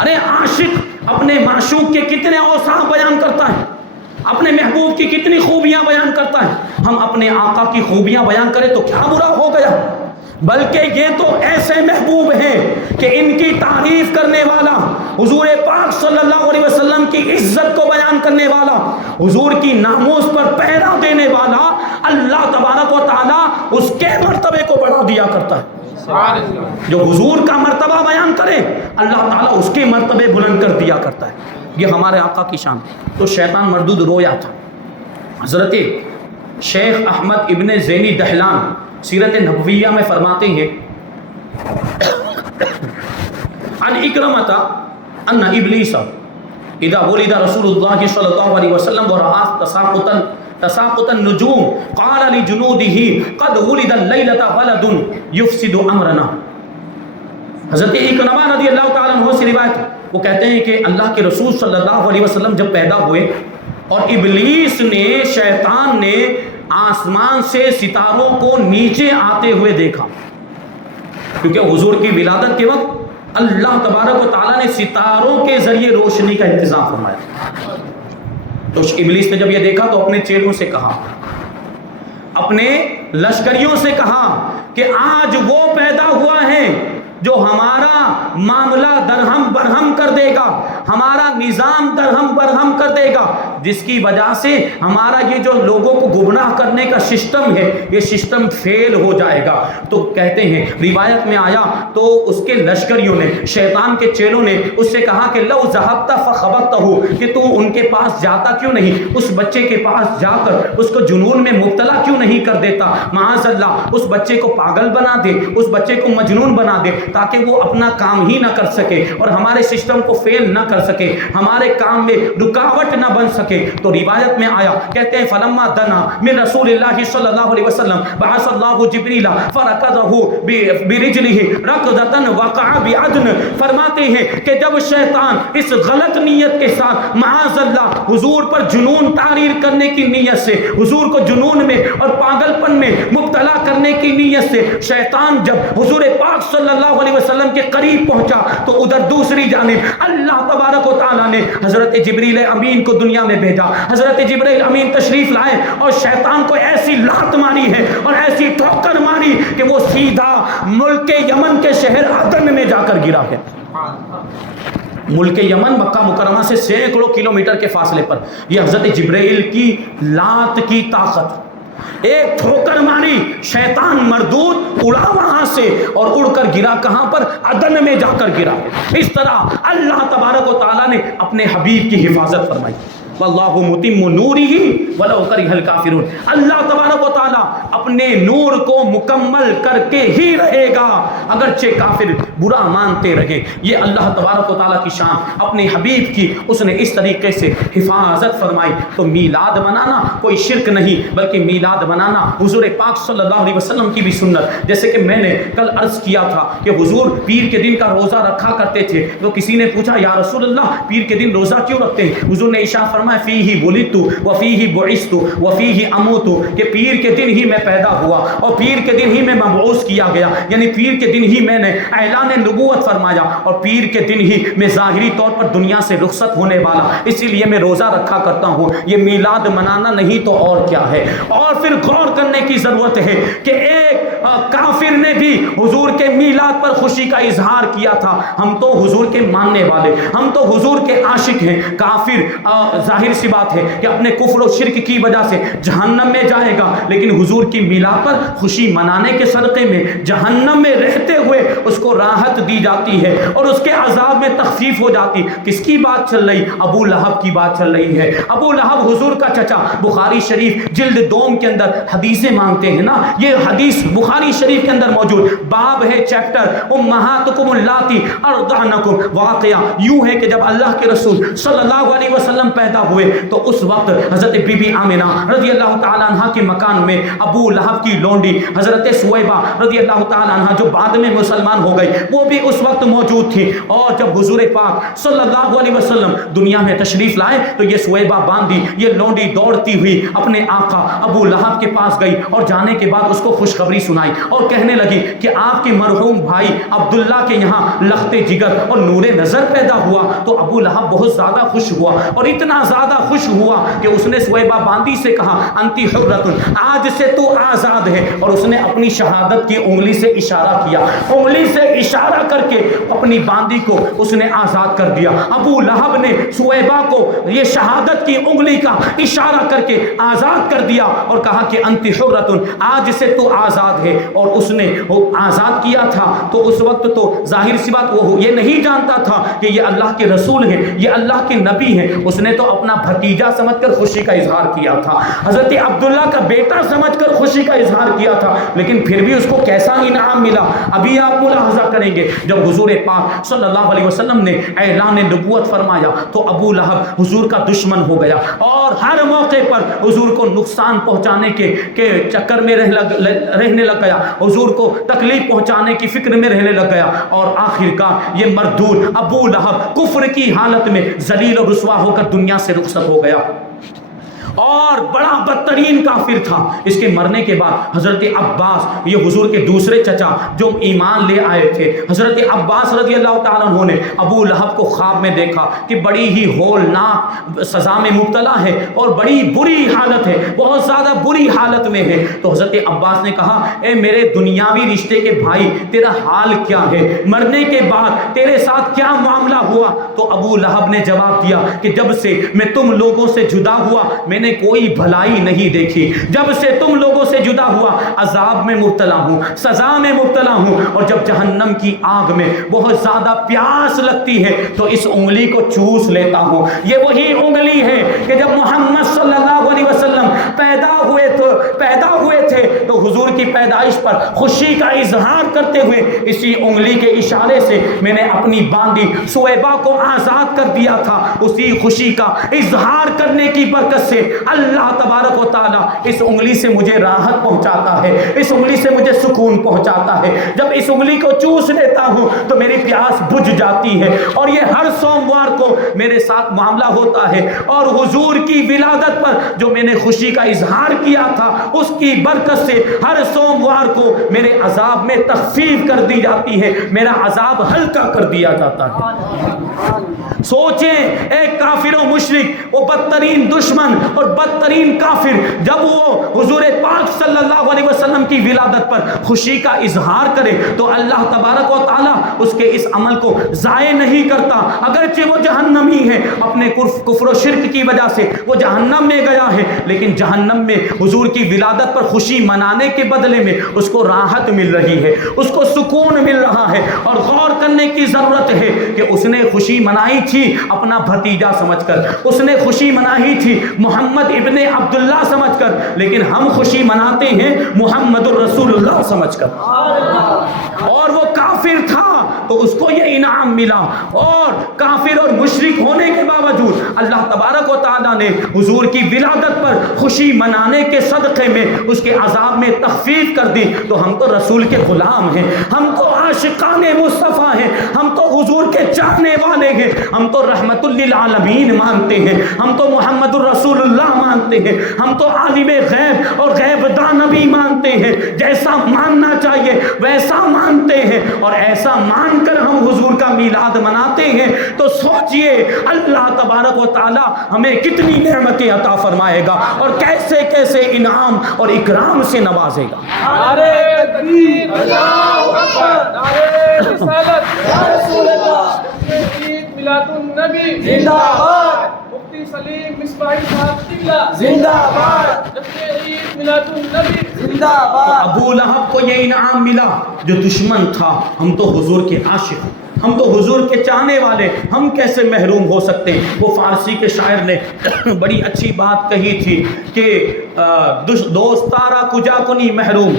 ارے عاشق اپنے معشوق کے کتنے اوصاف بیان کرتا ہے، اپنے محبوب کی کتنی خوبیاں بیان کرتا ہے. ہم اپنے آقا کی خوبیاں بیان کریں تو کیا برا ہو گیا، بلکہ یہ تو ایسے محبوب ہیں کہ ان کی تعریف کرنے والا، حضور پاک صلی اللہ علیہ وسلم کی عزت کو بیان کرنے والا، حضور کی ناموس پر پہرا دینے والا، اللہ تبارک و تعالیٰ اس کے مرتبے کو بڑھا دیا کرتا ہے. جو حضور کا مرتبہ بیان کرے اللہ تعالیٰ اس کے مرتبے بلند کر دیا کرتا ہے. یہ ہمارے آقا کی شان. تو شیطان مردود رویا تھا. حضرت شیخ احمد ابن زینی دہلان سیرت نبویہ میں فرماتے ہیں عن اکرمۃ ان ابلیس اذا ولد رسول اللہ صلی اللہ علیہ وسلم ورأى تساقط النجوم قال لجنوده قد ولد الليلة ولد يفسد امرنا. حضرت اکرمہ رضی اللہ تعالیٰ عنہ سے روایت، وہ کہتے ہیں کہ اللہ کے رسول صلی اللہ علیہ وسلم جب پیدا ہوئے اور ابلیس نے، شیطان نے آسمان سے ستاروں کو نیچے آتے ہوئے دیکھا، کیونکہ حضور کی ولادت کے وقت اللہ تبارک و تعالیٰ نے ستاروں کے ذریعے روشنی کا انتظام فرمایا. تو ابلیس نے جب یہ دیکھا تو اپنے چیلوں سے کہا، اپنے لشکریوں سے کہا کہ آج وہ پیدا ہوا ہے جو ہمارا معاملہ درہم برہم کر دے گا، ہمارا نظام درہم برہم کر دے گا، جس کی وجہ سے ہمارا یہ جو لوگوں کو گمراہ کرنے کا سسٹم ہے یہ سسٹم فیل ہو جائے گا. تو کہتے ہیں روایت میں آیا تو اس کے لشکریوں نے، شیطان کے چیلوں نے اس سے کہا کہ لو ذہبت فخبرتہ، کہ تو ان کے پاس جاتا کیوں نہیں، اس بچے کے پاس جا کر اس کو جنون میں مبتلا کیوں نہیں کر دیتا. معاذ اللہ اس بچے کو پاگل بنا دے، اس بچے کو مجنون بنا دے تاکہ وہ اپنا کام ہی نہ کر سکے اور ہمارے سسٹم کو فیل نہ کر سکے، ہمارے کام میں رکاوٹ نہ بن سکے. تو روایت میں آیا، کہتے ہیں فلما دنا من رسول اللہ صلی اللہ علیہ وسلم بعث اللہ جبریل فرکضہ برجلہ رکضۃ وقع بعدن. فرماتے ہیں کہ جب شیطان اس غلط نیت کے ساتھ معاذ اللہ حضور پر جنون تعریر کرنے کی نیت سے، حضور کو جنون میں اور پاگل پن میں مبتلا کرنے کی نیت سے، شیطان جب حضور پاک صلی اللہ علیہ وسلم کے قریب پہنچا تو ادھر دوسری جانب اللہ تبارک و تعالیٰ نے حضرت جبریل امین کو دنیا میں بھیجا. حضرت جبریل امین تشریف لائے اور شیطان کو ایسی لات ماری ہے اور ایسی ٹھوکر ماری کہ وہ سیدھا ملک یمن کے شہر عدن میں جا کر گرا ہے. ملک یمن مکہ مکرمہ سے سینکڑوں کلومیٹر کے فاصلے پر. یہ حضرت جبریل کی لات کی طاقت، ایک ٹھوکر ماری، شیطان مردود اڑا وہاں سے اور اڑ کر گرا کہاں پر؟ عدن میں جا کر گرا. اس طرح اللہ تبارک و تعالیٰ نے اپنے حبیب کی حفاظت فرمائی. واللہ متم نورہ ولو کرہ الکافرون. اللہ تبارک و تعالیٰ اپنے نور کو مکمل کر کے ہی رہے گا اگرچہ کافر برا مانتے رہے. یہ اللہ تبارک و تعالیٰ کی شان، اپنے حبیب کی اس نے اس طریقے سے حفاظت فرمائی. تو میلاد منانا کوئی شرک نہیں، بلکہ میلاد منانا حضور پاک صلی اللہ علیہ وسلم کی بھی سنت. جیسے کہ میں نے کل عرض کیا تھا کہ حضور پیر کے دن کا روزہ رکھا کرتے تھے. تو کسی نے پوچھا یا رسول اللہ پیر کے دن روزہ کیوں رکھتے ہیں؟ حضور نے ارشاد فرمایا فیہ ولدت وفیہ بعثت وفیہ اموت، کہ پیر کے دن ہی میں پیدا ہوا اور پیر کے دن ہی میں مبعوث کیا گیا، یعنی پیر کے دن ہی میں نے اعلان نبوت فرمایا اور پیر کے دن ہی میں ظاہری طور پر دنیا سے رخصت ہونے والا، اسی لیے میں روزہ رکھا کرتا ہوں. یہ میلاد منانا نہیں تو اور کیا ہے. اور پھر غور کرنے کی ضرورت ہے کہ ایک کافر نے بھی حضور کے میلاد پر خوشی کا اظہار کیا تھا. ہم تو حضور کے ماننے والے، ہم تو حضور کے عاشق ہیں. کافر ظاہر سی بات ہے کہ اپنے کفر و شرک کی وجہ سے جہنم میں جائے گا، لیکن حضور کی میلاد پر خوشی منانے کے صدقے میں جہنم میں رہتے ہوئے اس کو راحت دی جاتی ہے اور اس کے عذاب میں تخفیف ہو جاتی. کس کی بات چل رہی؟ ابو لہب کی بات چل رہی ہے. ابو لہب حضور کا چچا. بخاری شریف جلد دوم کے اندر حدیثیں مانگتے ہیں نا، یہ حدیث بخاری شریف کے اندر موجود باب ہے، چیپٹر امہاتکم اللاتی ارضعنکم. واقعہ یوں ہے کہ جب اللہ کے رسول صلی اللہ علیہ وسلم پیدا ہوئے تو اس وقت حضرت بی بی آمنہ رضی اللہ تعالیٰ عنہ کے مکان میں ابو لہب کی لونڈی حضرت سویبہ رضی اللہ تعالیٰ عنہ جو بعد میں مسلمان ہو گئی وہ بھی اس وقت موجود تھی. اور جب حضور پاک صلی اللہ علیہ وسلم دنیا میں تشریف لائے تو یہ سویبہ باندھی، یہ لونڈی دوڑتی ہوئی اپنے آقا ابو لہب کے پاس گئی اور جانے کے بعد اس کو خوشخبری سنائی اور کہنے لگی کہ آپ کے مرحوم بھائی عبداللہ کے یہاں لخت جگر اور نور نظر پیدا ہوا. تو ابو لہب بہت زیادہ خوش ہوا اور اتنا زیادہ خوش ہوا کہ اس نے سویبہ باندھی سے کہا انتی حرۃ، آج سے تو آزاد ہے. اور اس نے اپنی شہادت کی انگلی سے اشارہ کیا، انگلی سے اشارہ کر کے اپنی باندھی کو اس نے آزاد کر دیا. ابو لہب نے سویبہ کو یہ شہادت کی انگلی کا اشارہ کر کے آزاد کر دیا اور کہا کہ انتی حرۃ، آج سے تو آزاد ہے. اور اس نے وہ آزاد کیا تھا تو اس وقت تو ظاہر سی بات وہ یہ نہیں جانتا تھا کہ یہ اللہ کے رسول ہیں، یہ اللہ کے نبی ہیں. اس نے تو اپنا بھتیجا سمجھ کر خوشی کا اظہار کیا تھا، حضرت عبداللہ کا بیٹا سمجھ کر خوشی کا اظہار کیا تھا، لیکن پھر بھی اس کو کیسا انعام ملا ابھی آپ ملاحظہ کریں گے. جب حضور پاک صلی اللہ علیہ وسلم نے اعلان نبوت فرمایا تو ابو لہب حضور کا دشمن ہو گیا اور ہر موقع پر حضور کو نقصان پہنچانے کے چکر میں رہنے لگ گیا، حضور کو تکلیف پہنچانے کی فکر میں رہنے لگ گیا. اور آخر کار یہ مردود ابو لہب کفر کی حالت میں ذلیل و رسوا ہو کر دنیا سے رخصت ہو گیا اور بڑا بدترین کافر تھا. اس کے مرنے کے بعد حضرت عباس، یہ حضور کے دوسرے چچا جو ایمان لے آئے تھے، حضرت عباس رضی اللہ تعالیٰ عنہ نے ابو لہب کو خواب میں دیکھا کہ بڑی ہی ہولناک سزا میں مبتلا ہے اور بڑی بری حالت ہے، بہت زیادہ بری حالت میں ہے. تو حضرت عباس نے کہا اے میرے دنیاوی رشتے کے بھائی، تیرا حال کیا ہے؟ مرنے کے بعد تیرے ساتھ کیا معاملہ ہوا؟ تو ابو لہب نے جواب دیا کہ جب سے میں تم لوگوں سے جدا ہوا میں نے کوئی بھلائی نہیں دیکھی، جب سے تم لوگوں سے جدا ہوا عذاب میں مبتلا ہوں، سزا میں مبتلا ہوں. اور جب جہنم کی آگ میں بہت زیادہ پیاس لگتی ہے تو اس انگلی کو چوس لیتا ہوں. یہ وہی انگلی ہے کہ جب محمد صلی اللہ علیہ وسلم پیدا ہوئے تھے تو حضور کی پیدائش پر خوشی کا اظہار کرتے ہوئے اسی انگلی کے اشارے سے میں نے اپنی باندھی سویبہ کو آزاد کر دیا تھا. اسی خوشی کا اظہار کرنے کی برکت سے اللہ تبارک و تعالیٰ اس انگلی سے مجھے راحت پہنچاتا ہے، اس انگلی سے مجھے سکون پہنچاتا ہے. جب اس انگلی کو چوس لیتا ہوں تو میری پیاس بجھ جاتی ہے. اور یہ ہر سوموار کو میرے ساتھ معاملہ ہوتا ہے اور حضور کی ولادت پر جو میں نے خوشی کا اظہار کیا تھا اس کی برکت سے ہر سوموار کو میرے عذاب میں تخفیف کر دی جاتی ہے، میرا عذاب ہلکا کر دیا جاتا ہے. سوچیں ایک کافر و مشرک، وہ بدترین دشمن اور بدترین کافر، جب وہ حضور پاک صلی اللہ علیہ وسلم کی ولادت پر خوشی کا اظہار کرے تو اللہ تبارک و تعالیٰ اس کے اس عمل کو ضائع نہیں کرتا. اگرچہ وہ جہنمی ہے، اپنے کفر و شرک کی وجہ سے وہ جہنم میں گیا ہے، لیکن جہنم میں حضور کی ولادت پر خوشی منانے کے بدلے معاملے میں اس کو راحت مل رہی ہے، اس کو سکون مل رہا ہے، اور غور کرنے کی ضرورت ہے کہ اس نے خوشی منائی تھی اپنا بھتیجا سمجھ کر، اس نے خوشی منائی تھی محمد ابن عبداللہ سمجھ کر، لیکن ہم خوشی مناتے ہیں محمد الرسول اللہ سمجھ کر۔ اور وہ کافر تھا تو اس کو یہ انعام ملا، اور کافر اور مشرک ہونے کے باوجود اللہ تبارک و تعالیٰ نے حضور کی ولادت پر خوشی منانے کے صدقے میں اس کے عذاب میں تخفیف کر دی۔ تو ہم تو رسول کے غلام ہیں، ہم تو عاشقان مصطفیٰ ہیں، ہم تو حضور کے چاہنے والے ہیں، ہم تو رحمت للعالمین مانتے ہیں، ہم تو محمد الرسول اللہ مانتے ہیں، ہم تو عالم غیب اور غیب دان نبی مانتے ہیں۔ جیسا ماننا چاہیے ویسا مانتے ہیں، اور ایسا مان کر ہم حضور کا میلاد مناتے ہیں۔ تو سوچئے اللہ تبارک و تعالی ہمیں کتنی نعمتیں عطا فرمائے گا اور کیسے کیسے انعام اور اکرام سے نوازے گا۔ نعرہ تکبیر، اللہ اکبر، نعرہ رسالت، یا رسول اللہ، عید میلاد النبی زندہ آباد، مفتی سلیم مصباحی صاحب قبلہ زندہ آباد، جشن عید میلاد النبی زندہ آباد۔ ابو لہب کو یہ انعام ملا جو دشمن تھا، ہم تو حضور کے عاشق، ہم تو حضور کے چاہنے والے، ہم کیسے محروم ہو سکتے ہیں؟ وہ فارسی کے شاعر نے بڑی اچھی بات کہی تھی کہ دوستارا کجا کنی محروم،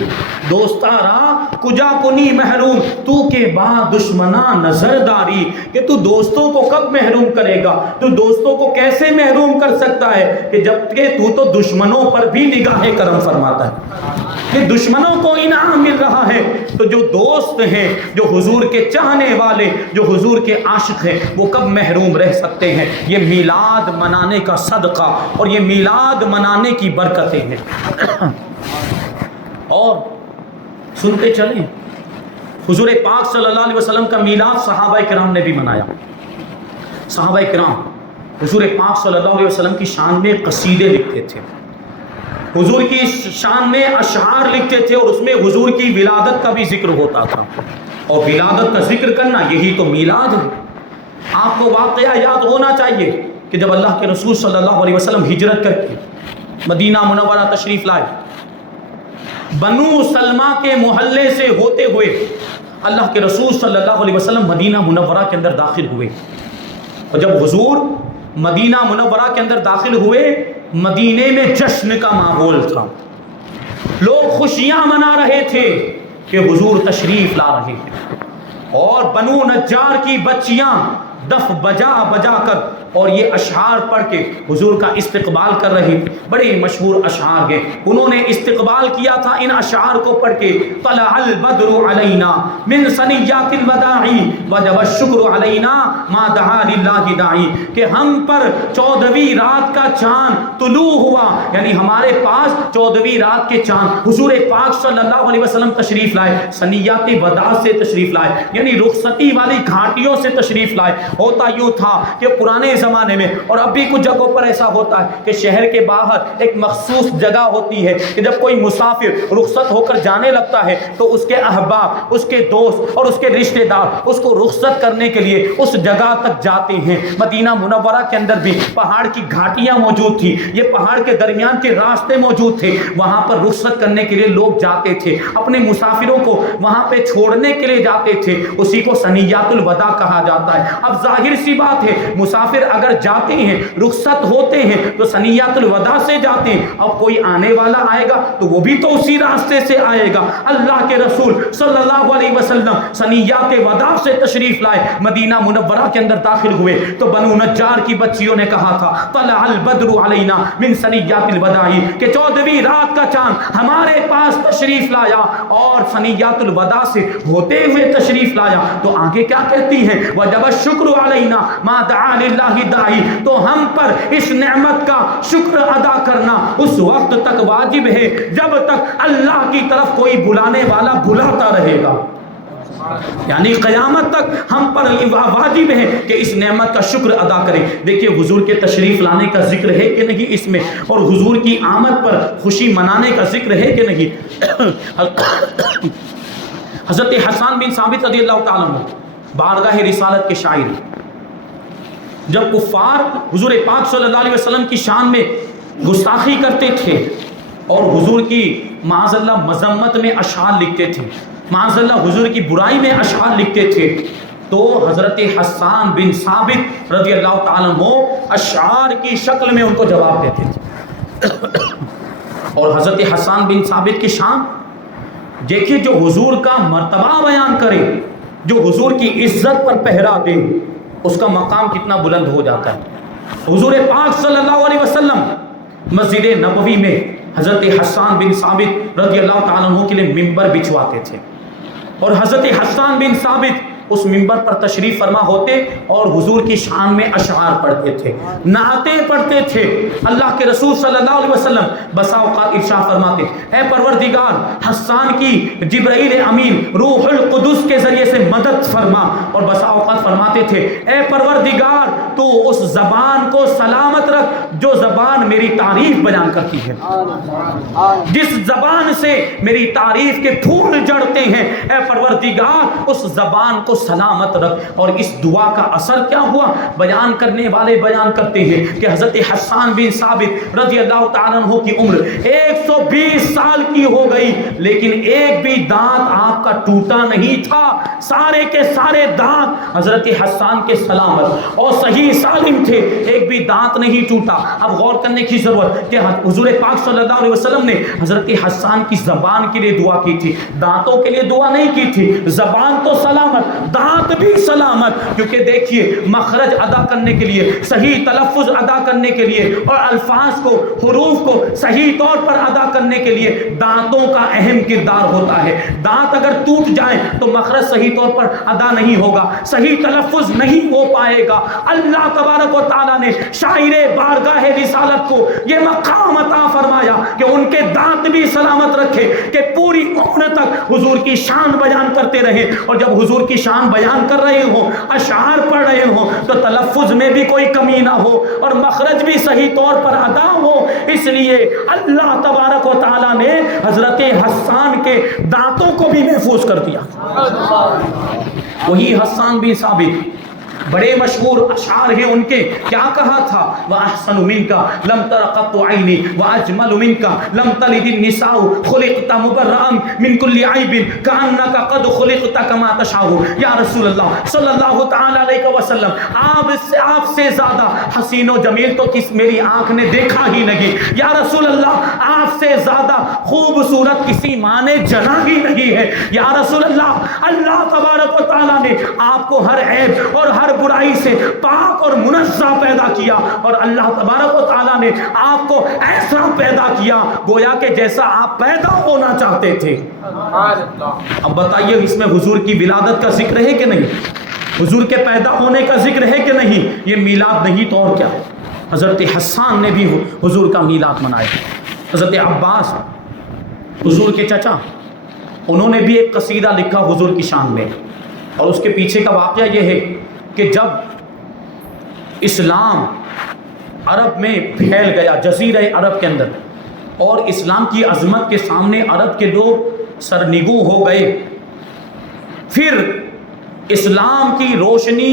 دوستارا کجا کنی محروم، تو کے بعد دشمنا نظر داری، کہ تو دوستوں کو کب محروم کرے گا؟ تو دوستوں کو کیسے محروم کر سکتا ہے کہ جبکہ تو دشمنوں پر بھی نگاہ کرم فرماتا ہے، کہ دشمنوں کو انعام مل رہا ہے، تو جو دوست ہیں، جو حضور کے چاہنے والے، جو حضور کے عاشق ہیں، وہ کب محروم رہ سکتے ہیں؟ یہ میلاد منانے کا صدقہ اور یہ میلاد منانے کی برکتیں ہیں۔ اور سنتے چلیں، حضور پاک صلی اللہ علیہ وسلم کا میلاد صحابہ کرام نے بھی منایا۔ صحابہ کرام حضور پاک صلی اللہ علیہ وسلم کی شان میں قصیدے لکھتے تھے، حضور کی شان میں اشعار لکھتے تھے، اور اس میں حضور کی ولادت کا بھی ذکر ہوتا تھا، اور ولادت کا ذکر کرنا یہی تو میلاد ہے۔ آپ کو واقعہ یاد ہونا چاہیے کہ جب اللہ کے رسول صلی اللہ علیہ وسلم ہجرت کر کے مدینہ منورہ تشریف لائے، بنو سلمہ کے محلے سے ہوتے ہوئے اللہ کے رسول صلی اللہ علیہ وسلم مدینہ منورہ کے اندر داخل ہوئے، اور جب حضور مدینہ منورہ کے اندر داخل ہوئے، مدینے میں جشن کا ماحول تھا، لوگ خوشیاں منا رہے تھے کہ حضور تشریف لا رہے ہیں، اور بنو نجار کی بچیاں دف بجا بجا کر اور یہ اشعار پڑھ کے حضور کا استقبال کر رہی۔ بڑے مشہور اشعار ہیں، انہوں نے استقبال کیا تھا ان اشعار کو پڑھ کے، طلع البدر علینا من ثنیات الوداع وجب الشکر علینا ما دعا للہ داعی، کہ ہم پر 14ویں رات کا چاند طلوع ہوا، یعنی ہمارے پاس 14ویں رات کے چاند، حضور پاک صلی اللہ علیہ وسلم تشریف لائے، ثنیات وداع سے تشریف لائے، یعنی رخصتی والی گھاٹیوں سے تشریف لائے۔ ہوتا یوں تھا کہ پرانے زمانے میں، اور اب بھی کچھ جگہوں پر ایسا ہوتا ہے کہ شہر کے باہر ایک مخصوص جگہ ہوتی ہے کہ جب کوئی مسافر رخصت ہو کر جانے لگتا ہے تو اس کے احباب، اس کے دوست اور اس کے رشتہ دار اس کو رخصت کرنے کے لیے اس جگہ تک جاتے ہیں۔ مدینہ منورہ کے اندر بھی پہاڑ کی گھاٹیاں موجود تھی، یہ پہاڑ کے درمیان کے راستے موجود تھے، وہاں پر رخصت کرنے کے لیے لوگ جاتے تھے، اپنے مسافروں کو وہاں پہ چھوڑنے کے لیے جاتے تھے، اسی کو ثنیات الوداع کہا جاتا ہے۔ اب ظاہر سی بات ہے، مسافر اگر جاتے ہیں، رخصت ہوتے ہیں تو ثنیات الوداع سے جاتے ہیں، اب کوئی آنے والا آئے گا تو وہ بھی تو اسی راستے سے آئے گا۔ اللہ کے رسول صلی اللہ علیہ وسلم ثنیات وداع سے تشریف لائے، مدینہ منورہ کے اندر داخل ہوئے تو بنو نجار کی بچیوں نے کہا تھا طلع البدر علینا من ثنیات الوداع، کہ 14ویں رات کا چاند ہمارے پاس تشریف لایا اور ثنیات الوداع سے ہوتے ہوئے تشریف لایا۔ تو آگے کیا کہتی ہیں؟ وجب الشکر علینا ما دعا للہ داعی، تو ہم پر اس نعمت کا شکر ادا کرنا اس وقت تک واجب ہے جب تک اللہ کی طرف کوئی بلانے والا بلاتا رہے گا، یعنی قیامت تک ہم پر واجب ہے کہ اس نعمت کا شکر ادا کریں۔ دیکھیے حضور کے تشریف لانے کا ذکر ہے کہ نہیں اس میں، اور حضور کی آمد پر خوشی منانے کا ذکر ہے کہ نہیں۔ حضرت حسان بن ثابت رضی اللہ تعالیٰ عنہ بارگاہ رسالت کے شاعر، جب کفار حضور پاک صلی اللہ علیہ وسلم کی شان میں گستاخی کرتے تھے اور حضور کی معاذ اللہ مذمت میں اشعار لکھتے تھے، معاذ اللہ حضور کی برائی میں اشعار لکھتے تھے، تو حضرت حسان بن ثابت رضی اللہ تعالیٰ عنہ اشعار کی شکل میں ان کو جواب دیتے تھے۔ اور حضرت حسان بن ثابت کی شان دیکھیے، جو حضور کا مرتبہ بیان کرے، جو حضور کی عزت پر پہرا دے، اس کا مقام کتنا بلند ہو جاتا ہے۔ حضور پاک صلی اللہ علیہ وسلم مسجد نبوی میں حضرت حسان بن ثابت رضی اللہ تعالیٰ عنہ کے لیے ممبر بچھواتے تھے، اور حضرت حسان بن ثابت اس ممبر پر تشریف فرما ہوتے اور حضور کی شان میں اشعار پڑھتے تھے، نعتیں پڑھتے تھے۔ اللہ کے رسول صلی اللہ علیہ وسلم بسا اوقات ارشاد فرماتے، اے پروردگار حسان کی جبرائیل امین روح القدس کے ذریعے سے مدد فرما، اور بسا اوقات فرماتے تھے، اے پروردگار تو اس زبان کو سلامت رکھ جو زبان میری تعریف بیان کرتی ہے، جس زبان سے میری تعریف کے پھول جڑتے ہیں، اے پروردگار اس زبان کو سلامت رکھ۔ اور اس دعا کا اثر کیا ہوا؟ بیان کرنے والے بیان کرتے ہیں کہ حضرت حسان بن ثابت رضی اللہ تعالیٰ عنہ کی عمر 120 سال کی ہو گئی، لیکن ایک بھی دانت آپ کا ٹوٹا نہیں تھا، سارے کے سارے دانت حضرت حسان کے سلامت اور صحیح سالم تھے، ایک بھی دانت نہیں ٹوٹا۔ اب غور کرنے کی ضرورت کہ حضور پاک صلی اللہ علیہ وسلم نے حضرت حسان کی زبان کے لیے دعا کی تھی، دانتوں کے لیے دعا نہیں کی تھی۔ زبان تو سلامت، دانت بھی سلامت، کیونکہ دیکھیے مخرج ادا کرنے کے لیے، صحیح تلفظ ادا کرنے کے لیے اور الفاظ کو، حروف کو صحیح طور پر ادا کرنے کے لیے دانتوں کا اہم کردار ہوتا ہے۔ دانت اگر ٹوٹ جائیں تو مخرج صحیح طور پر ادا نہیں ہوگا، صحیح تلفظ نہیں ہو پائے گا۔ اللہ تبارک و تعالیٰ نے شاعر بارگاہ رسالت کو یہ مقام عطا فرمایا کہ ان کے دانت بھی سلامت رکھے کہ پوری عمر تک حضور کی شان بیان کرتے رہے، اور جب حضور کی شان بیان کر رہے ہوں، اشعار پڑھ رہے ہوں، تو تلفظ میں بھی کوئی کمی نہ ہو اور مخرج بھی صحیح طور پر ادا ہو۔ اس لیے اللہ تبارک و تعالیٰ نے حضرت حسان کے دانتوں کو بھی محفوظ کر دیا۔ وہی حسان بن ثابت بڑے مشہور اشعار ہیں ان کے، کیا کہا تھا؟ وَأَحْسَنُ مِنْكَ لَمْ تَرَ قَطُّ عَيْنِي وَأَجْمَلُ مِنْكَ لَمْ تَلِدِ النِّسَاءُ خُلِقْتَ مُبَرَّأً مِنْ كُلِّ عَيْبٍ كَأَنَّكَ قَدْ خُلِقْتَ كَمَا تَشَاءُ۔ یا رسول اللہ صلی اللہ تعالی علیہ وسلم، آپ سے زیادہ حسین و جمیل تو میری آنکھ نے دیکھا ہی نہیں۔ یا رسول اللہ آپ سے زیادہ خوبصورت کسی ماں نے جنا ہی نہیں ہے۔ یا رسول اللہ اللہ تبارک و تعالیٰ نے آپ کو ہر عیب اور ہر برائی سے پاک اور منزہ پیدا کیا، اور اللہ تبارک و تعالیٰ نے آپ کو ایسا پیدا کیا گویا کہ جیسا آپ پیدا ہونا چاہتے تھے۔ اب بتائیے اس میں حضور کی ولادت کا ذکر ہے کہ نہیں؟ حضور کے پیدا ہونے کا ذکر ہے کہ نہیں؟ یہ میلاد نہیں تو اور کیا؟ حضرت حسان نے بھی حضور کا میلاد منایا۔ حضرت عباس حضور کے چچا، انہوں نے بھی ایک قصیدہ لکھا حضور کی شان میں، اور اس کے پیچھے کا واقعہ یہ ہے کہ جب اسلام عرب میں پھیل گیا، جزیرہ عرب کے اندر، اور اسلام کی عظمت کے سامنے عرب کے لوگ سرنگوں ہو گئے، پھر اسلام کی روشنی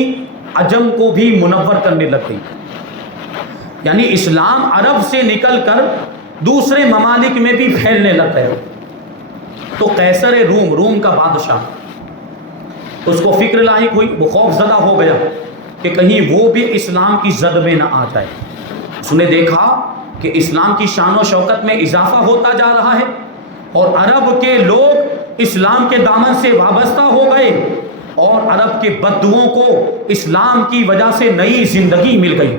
عجم کو بھی منور کرنے لگ گئی، یعنی اسلام عرب سے نکل کر دوسرے ممالک میں بھی پھیلنے لگ گیا۔ تو قیصر روم کا بادشاہ، اس کو فکر لاحق ہوئی، وہ خوف زدہ ہو گیا کہ کہیں وہ بھی اسلام کی زد میں نہ آ جائے۔ اس نے دیکھا کہ اسلام کی شان و شوکت میں اضافہ ہوتا جا رہا ہے، اور عرب کے لوگ اسلام کے دامن سے وابستہ ہو گئے، اور عرب کے بدوؤں کو اسلام کی وجہ سے نئی زندگی مل گئی۔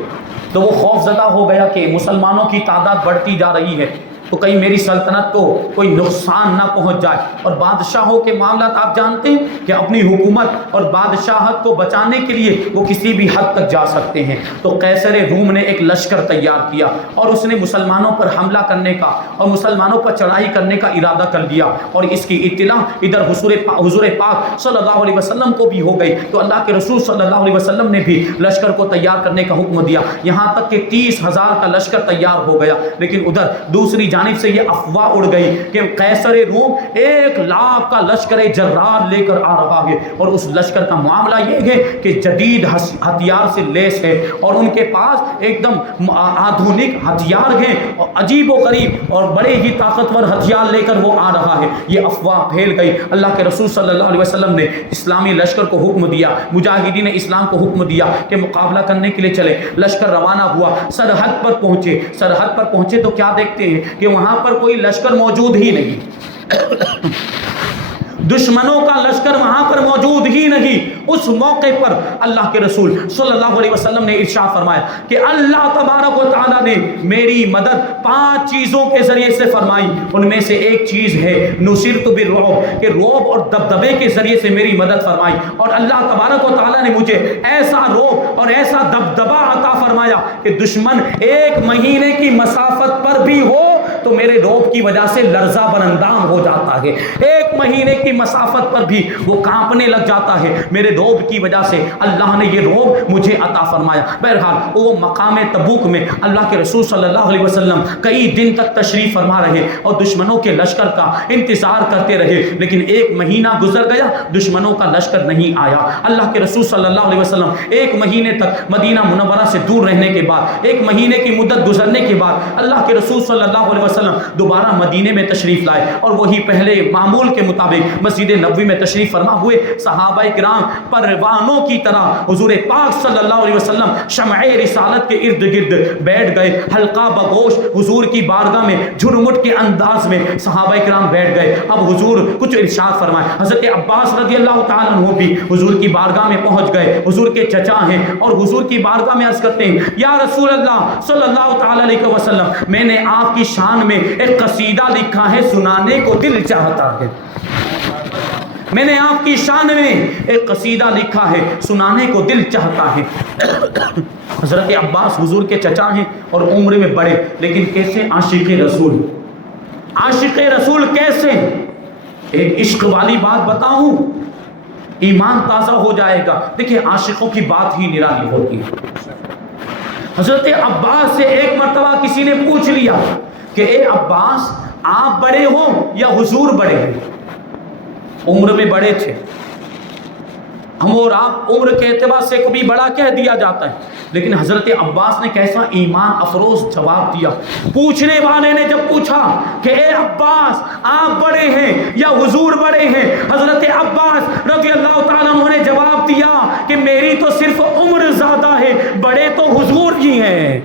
تو وہ خوف زدہ ہو گیا کہ مسلمانوں کی تعداد بڑھتی جا رہی ہے، تو کہیں میری سلطنت کو کوئی نقصان نہ پہنچ جائے۔ اور بادشاہوں کے معاملات آپ جانتے ہیں کہ اپنی حکومت اور بادشاہت کو بچانے کے لیے وہ کسی بھی حد تک جا سکتے ہیں۔ تو قیصر روم نے ایک لشکر تیار کیا، اور اس نے مسلمانوں پر حملہ کرنے کا اور مسلمانوں پر چڑھائی کرنے کا ارادہ کر لیا، اور اس کی اطلاع ادھر حضور پاک صلی اللہ علیہ وسلم کو بھی ہو گئی۔ تو اللہ کے رسول صلی اللہ علیہ وسلم نے بھی لشکر کو تیار کرنے کا حکم دیا، یہاں تک کہ 30,000 کا لشکر تیار ہو گیا۔ لیکن ادھر دوسری جانب سے یہ افواہ اڑ گئی کہ قیصر روم 1,00,000 کا لشکر جرار لے کر آ رہا ہے، اور اس لشکر کا معاملہ یہ ہے کہ جدید ہتھیار سے لیس ہے، اور ان کے پاس ایک دم آدھونک ہتھیار ہیں، اور عجیب و غریب اور بڑے ہی طاقتور ہتھیار لے کر وہ آ رہا ہے۔ یہ افواہ پھیل گئی۔ اللہ کے رسول صلی اللہ علیہ وسلم نے اسلامی لشکر کو حکم دیا، مجاہدین اسلام کو حکم دیا کہ مقابلہ کرنے کے لیے چلے۔ لشکر روانہ ہوا، سرحد پر پہنچے۔ سرحد پر پہنچے تو کیا دیکھتے ہیں کہ وہاں پر کوئی لشکر موجود ہی نہیں، دشمنوں کا لشکر وہاں پر موجود ہی نہیں۔ اس موقع پر اللہ کے رسول صلی اللہ علیہ وسلم نے ارشاد فرمایا کہ اللہ تبارک و تعالیٰ نے میری مدد 5 چیزوں کے ذریعے سے فرمائی۔ ان میں سے ایک چیز ہے نصرت بالرعب، کہ رعب اور دبدبے کے ذریعے سے میری مدد فرمائی، اور اللہ تبارک و تعالیٰ نے مجھے ایسا رعب اور ایسا دبدبا عطا فرمایا کہ دشمن 1 مہینے کی مسافت پر بھی ہو تو میرے رعب کی وجہ سے لرزہ برندام ہو جاتا ہے، 1 مہینے کی مسافت پر بھی وہ کانپنے لگ جاتا ہے میرے رعب کی وجہ سے۔ اللہ نے یہ رعب مجھے عطا فرمایا۔ بہرحال وہ مقام تبوک میں اللہ کے رسول صلی اللہ علیہ وسلم کئی دن تک تشریف فرما رہے اور دشمنوں کے لشکر کا انتظار کرتے رہے، لیکن 1 مہینہ گزر گیا، دشمنوں کا لشکر نہیں آیا۔ اللہ کے رسول صلی اللہ علیہ وسلم 1 مہینے تک مدینہ منورہ سے دور رہنے کے بعد، 1 مہینے کی مدت گزرنے کے بعد اللہ کے رسول صلی اللہ علیہ وسلم دوبارہ مدینے میں تشریف لائے، اور وہی پہلے معمول کے مطابق مسجد نبوی میں تشریف فرما ہوئے صحابہ کرام پروانوں کی طرح حضور پاک صلی اللہ علیہ وسلم شمع رسالت کے ارد گرد بیٹھ گئے، حلقہ بگوش حضور کی بارگاہ میں جھرمٹ کے انداز میں صحابہ کرام بیٹھ گئے۔ اب حضور کچھ ارشاد فرمائے۔ حضرت عباس رضی اللہ تعالیٰ عنہ بھی حضور کی بارگاہ میں پہنچ گئے، حضور کے چچا ہیں، اور حضور کی بارگاہ میں عرض کرتے ہیں یا رسول اللہ صلی اللہ تعالیٰ علیہ وسلم، میں نے آپ کی شان میں ایک قصیدہ لکھا ہے، سنانے کو دل چاہتا ہے۔ میں نے آپ کی شان میں ایک قصیدہ لکھا ہے، سنانے کو دل چاہتا ہے۔ حضرت عباس حضور کے چچا ہیں اور عمر میں بڑے، لیکن کیسے عاشق رسول، عاشق رسول کیسے؟ ایک عشق والی بات بتاؤں، ایمان تازہ ہو جائے گا۔ دیکھیں عاشقوں کی بات ہی نرالی ہوتی ہے۔ حضرت عباس سے ایک مرتبہ کسی نے پوچھ لیا کہ اے عباس، آپ بڑے ہو یا حضور بڑے ہیں؟ عمر میں بڑے تھے، ہم اور آپ عمر کے اعتبار سے کبھی بڑا کہہ دیا جاتا ہے، لیکن حضرت عباس نے کیسا ایمان افروز جواب دیا۔ پوچھنے والے نے جب پوچھا کہ اے عباس، آپ بڑے ہیں یا حضور بڑے ہیں؟ حضرت عباس رضی اللہ تعالیٰ عنہ نے جواب دیا کہ میری تو صرف عمر زیادہ ہے، بڑے تو حضور ہی ہیں۔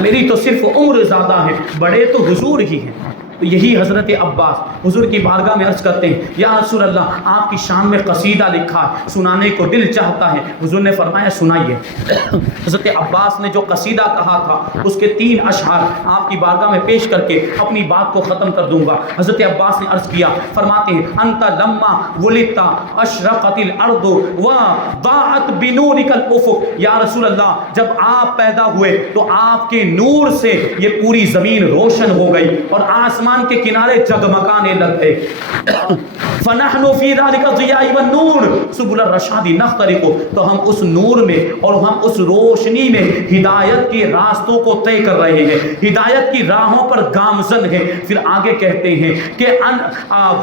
میری تو صرف عمر زیادہ ہے، بڑے تو حضور ہی ہیں۔ تو یہی حضرت عباس حضور کی بارگاہ میں عرض کرتے ہیں یا رسول اللہ، آپ کی شان میں قصیدہ لکھا ہے، سنانے کو دل چاہتا ہے۔ حضور نے فرمایا سنائیے۔ حضرت عباس نے جو قصیدہ کہا تھا اس کے 3 اشعار آپ کی بارگاہ میں پیش کر کے اپنی بات کو ختم کر دوں گا۔ حضرت عباس نے عرض کیا، فرماتے ہیں انت لما ولدت اشرقت الارض وضاءت بنورک الافق۔ یا رسول اللہ، جب آپ پیدا ہوئے تو آپ کے نور سے یہ پوری زمین روشن ہو گئی اور آسمان کے کنارے جگمگانے لگ گئے۔ فنحن فی ذلک الضیاء والنور سبل الرشاد نخترق۔ تو ہم اس نور میں اور ہم اس روشنی میں ہدایت کے راستوں کو طے کر رہے ہیں، ہدایت کی راہوں پر گامزن ہیں۔ پھر آگے کہتے ہیں کہ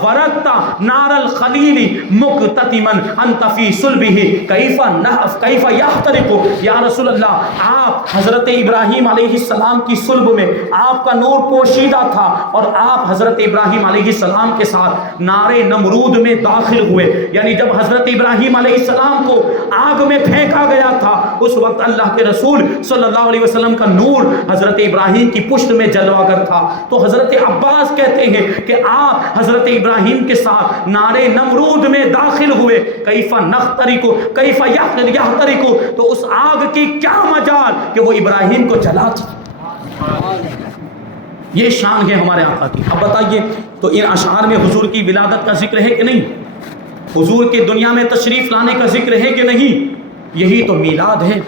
وردت نار الخلیل مقتتما انت فی صلبہ کیف یحترق۔ یا رسول اللہ، آپ حضرت ابراہیم علیہ السلام کی صلب میں آپ کا نور پوشیدہ تھا، اور آپ حضرت ابراہیم علیہ السلام کے ساتھ نار نمرود میں داخل ہوئے۔ یعنی جب حضرت ابراہیم علیہ السلام کو آگ میں پھینکا گیا تھا، اس وقت اللہ کے رسول صلی اللہ علیہ وسلم کا نور حضرت ابراہیم کی پشت میں جلوہ گر تھا۔ تو حضرت عباس کہتے ہیں کہ آپ حضرت ابراہیم کے ساتھ نار نمرود میں داخل ہوئے۔ کیف نخترق کیف یحترق، تو اس آگ کی کیا مجال کہ وہ ابراہیم کو جلاتی۔ یہ شان ہے ہمارے آقا کی۔ اب بتائیے تو ان اشعار میں حضور کی ولادت کا ذکر ہے کہ نہیں؟ حضور کے دنیا میں تشریف لانے کا ذکر ہے کہ نہیں؟ یہی تو میلاد ہے۔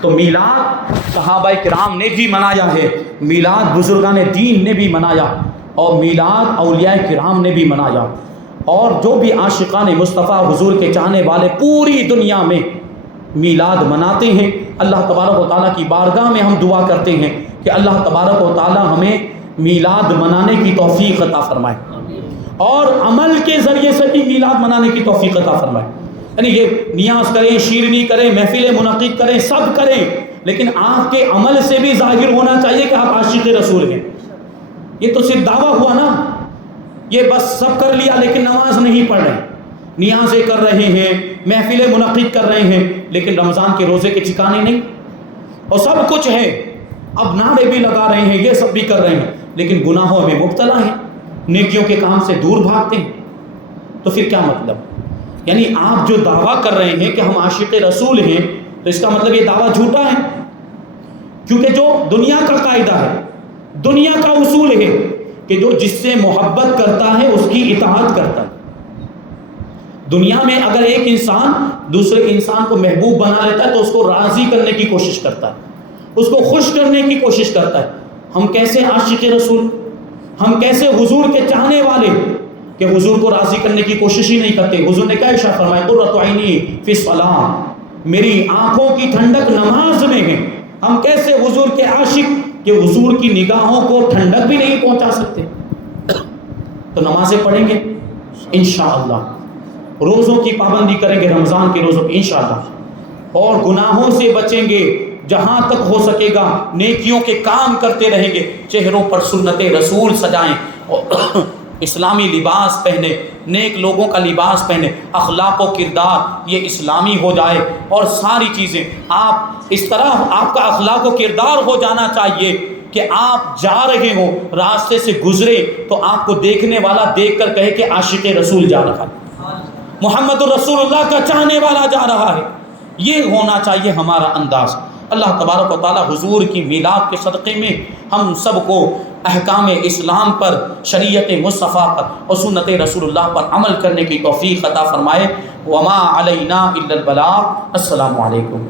تو میلاد صحابہ کرام نے بھی منایا ہے، میلاد بزرگان دین نے بھی منایا، اور میلاد اولیاء کرام نے بھی منایا، اور جو بھی عاشقان مصطفیٰ حضور کے چاہنے والے پوری دنیا میں میلاد مناتے ہیں۔ اللہ تبارک و تعالیٰ کی بارگاہ میں ہم دعا کرتے ہیں کہ اللہ تبارک و تعالیٰ ہمیں میلاد منانے کی توفیق عطا فرمائے اور عمل کے ذریعے سے بھی میلاد منانے کی توفیق عطا فرمائے. یعنی یہ نیاز کریں، شیرنی کریں، محفل منعقد کریں، سب کریں، لیکن آپ کے عمل سے بھی ظاہر ہونا چاہیے کہ آپ عاشق رسول ہیں. یہ تو صرف دعویٰ ہوا نا، یہ بس سب کر لیا لیکن نماز نہیں پڑھ رہے، نیازیں کر رہے ہیں، محفل منعقد کر رہے ہیں، لیکن رمضان کے روزے کے ٹھکانے نہیں، اور سب کچھ ہے، اب نعرے بھی لگا رہے ہیں، یہ سب بھی کر رہے ہیں، لیکن گناہوں میں مبتلا ہیں، نیکیوں کے کام سے دور بھاگتے ہیں. تو پھر کیا مطلب؟ یعنی آپ جو دعویٰ کر رہے ہیں کہ ہم عاشق رسول ہیں، تو اس کا مطلب یہ دعویٰ جھوٹا ہے، کیونکہ جو دنیا کا قاعدہ ہے، دنیا کا اصول ہے کہ جو جس سے محبت کرتا ہے اس کی اطاعت کرتا ہے. دنیا میں اگر ایک انسان دوسرے انسان کو محبوب بنا لیتا ہے تو اس کو راضی کرنے کی کوشش کرتا ہے، اس کو خوش کرنے کی کوشش کرتا ہے. ہم کیسے عاشق رسول، ہم کیسے حضور کے چاہنے والے کہ حضور کو راضی کرنے کی کوشش ہی نہیں کرتے. حضور نے کیا ارشاد فرمایا؟ قرۃ عینی فی الصلاۃ، میری آنکھوں کی ٹھنڈک نماز میں ہے. ہم کیسے حضور کے عاشق کہ حضور کی نگاہوں کو ٹھنڈک بھی نہیں پہنچا سکتے. تو نمازیں پڑھیں گے انشاءاللہ، روزوں کی پابندی کریں گے، رمضان کے روزوں کی انشاءاللہ، اور گناہوں سے بچیں گے، جہاں تک ہو سکے گا نیکیوں کے کام کرتے رہیں گے، چہروں پر سنت رسول سجائیں، اور اسلامی لباس پہنے، نیک لوگوں کا لباس پہنے، اخلاق و کردار یہ اسلامی ہو جائے، اور ساری چیزیں آپ اس طرح آپ کا اخلاق و کردار ہو جانا چاہیے کہ آپ جا رہے ہو، راستے سے گزرے تو آپ کو دیکھنے والا دیکھ کر کہے کہ عاشق رسول جا رہا ہے، محمد الرسول اللہ کا چاہنے والا جا رہا ہے. یہ ہونا چاہیے ہمارا انداز. اللہ تبارک و تعالی حضور کی میلاد کے صدقے میں ہم سب کو احکام اسلام پر، شریعت مصطفیٰ پر اور سنت رسول اللہ پر عمل کرنے کی توفیق عطا فرمائے. وما علینا الا البلاغ. السلام علیکم.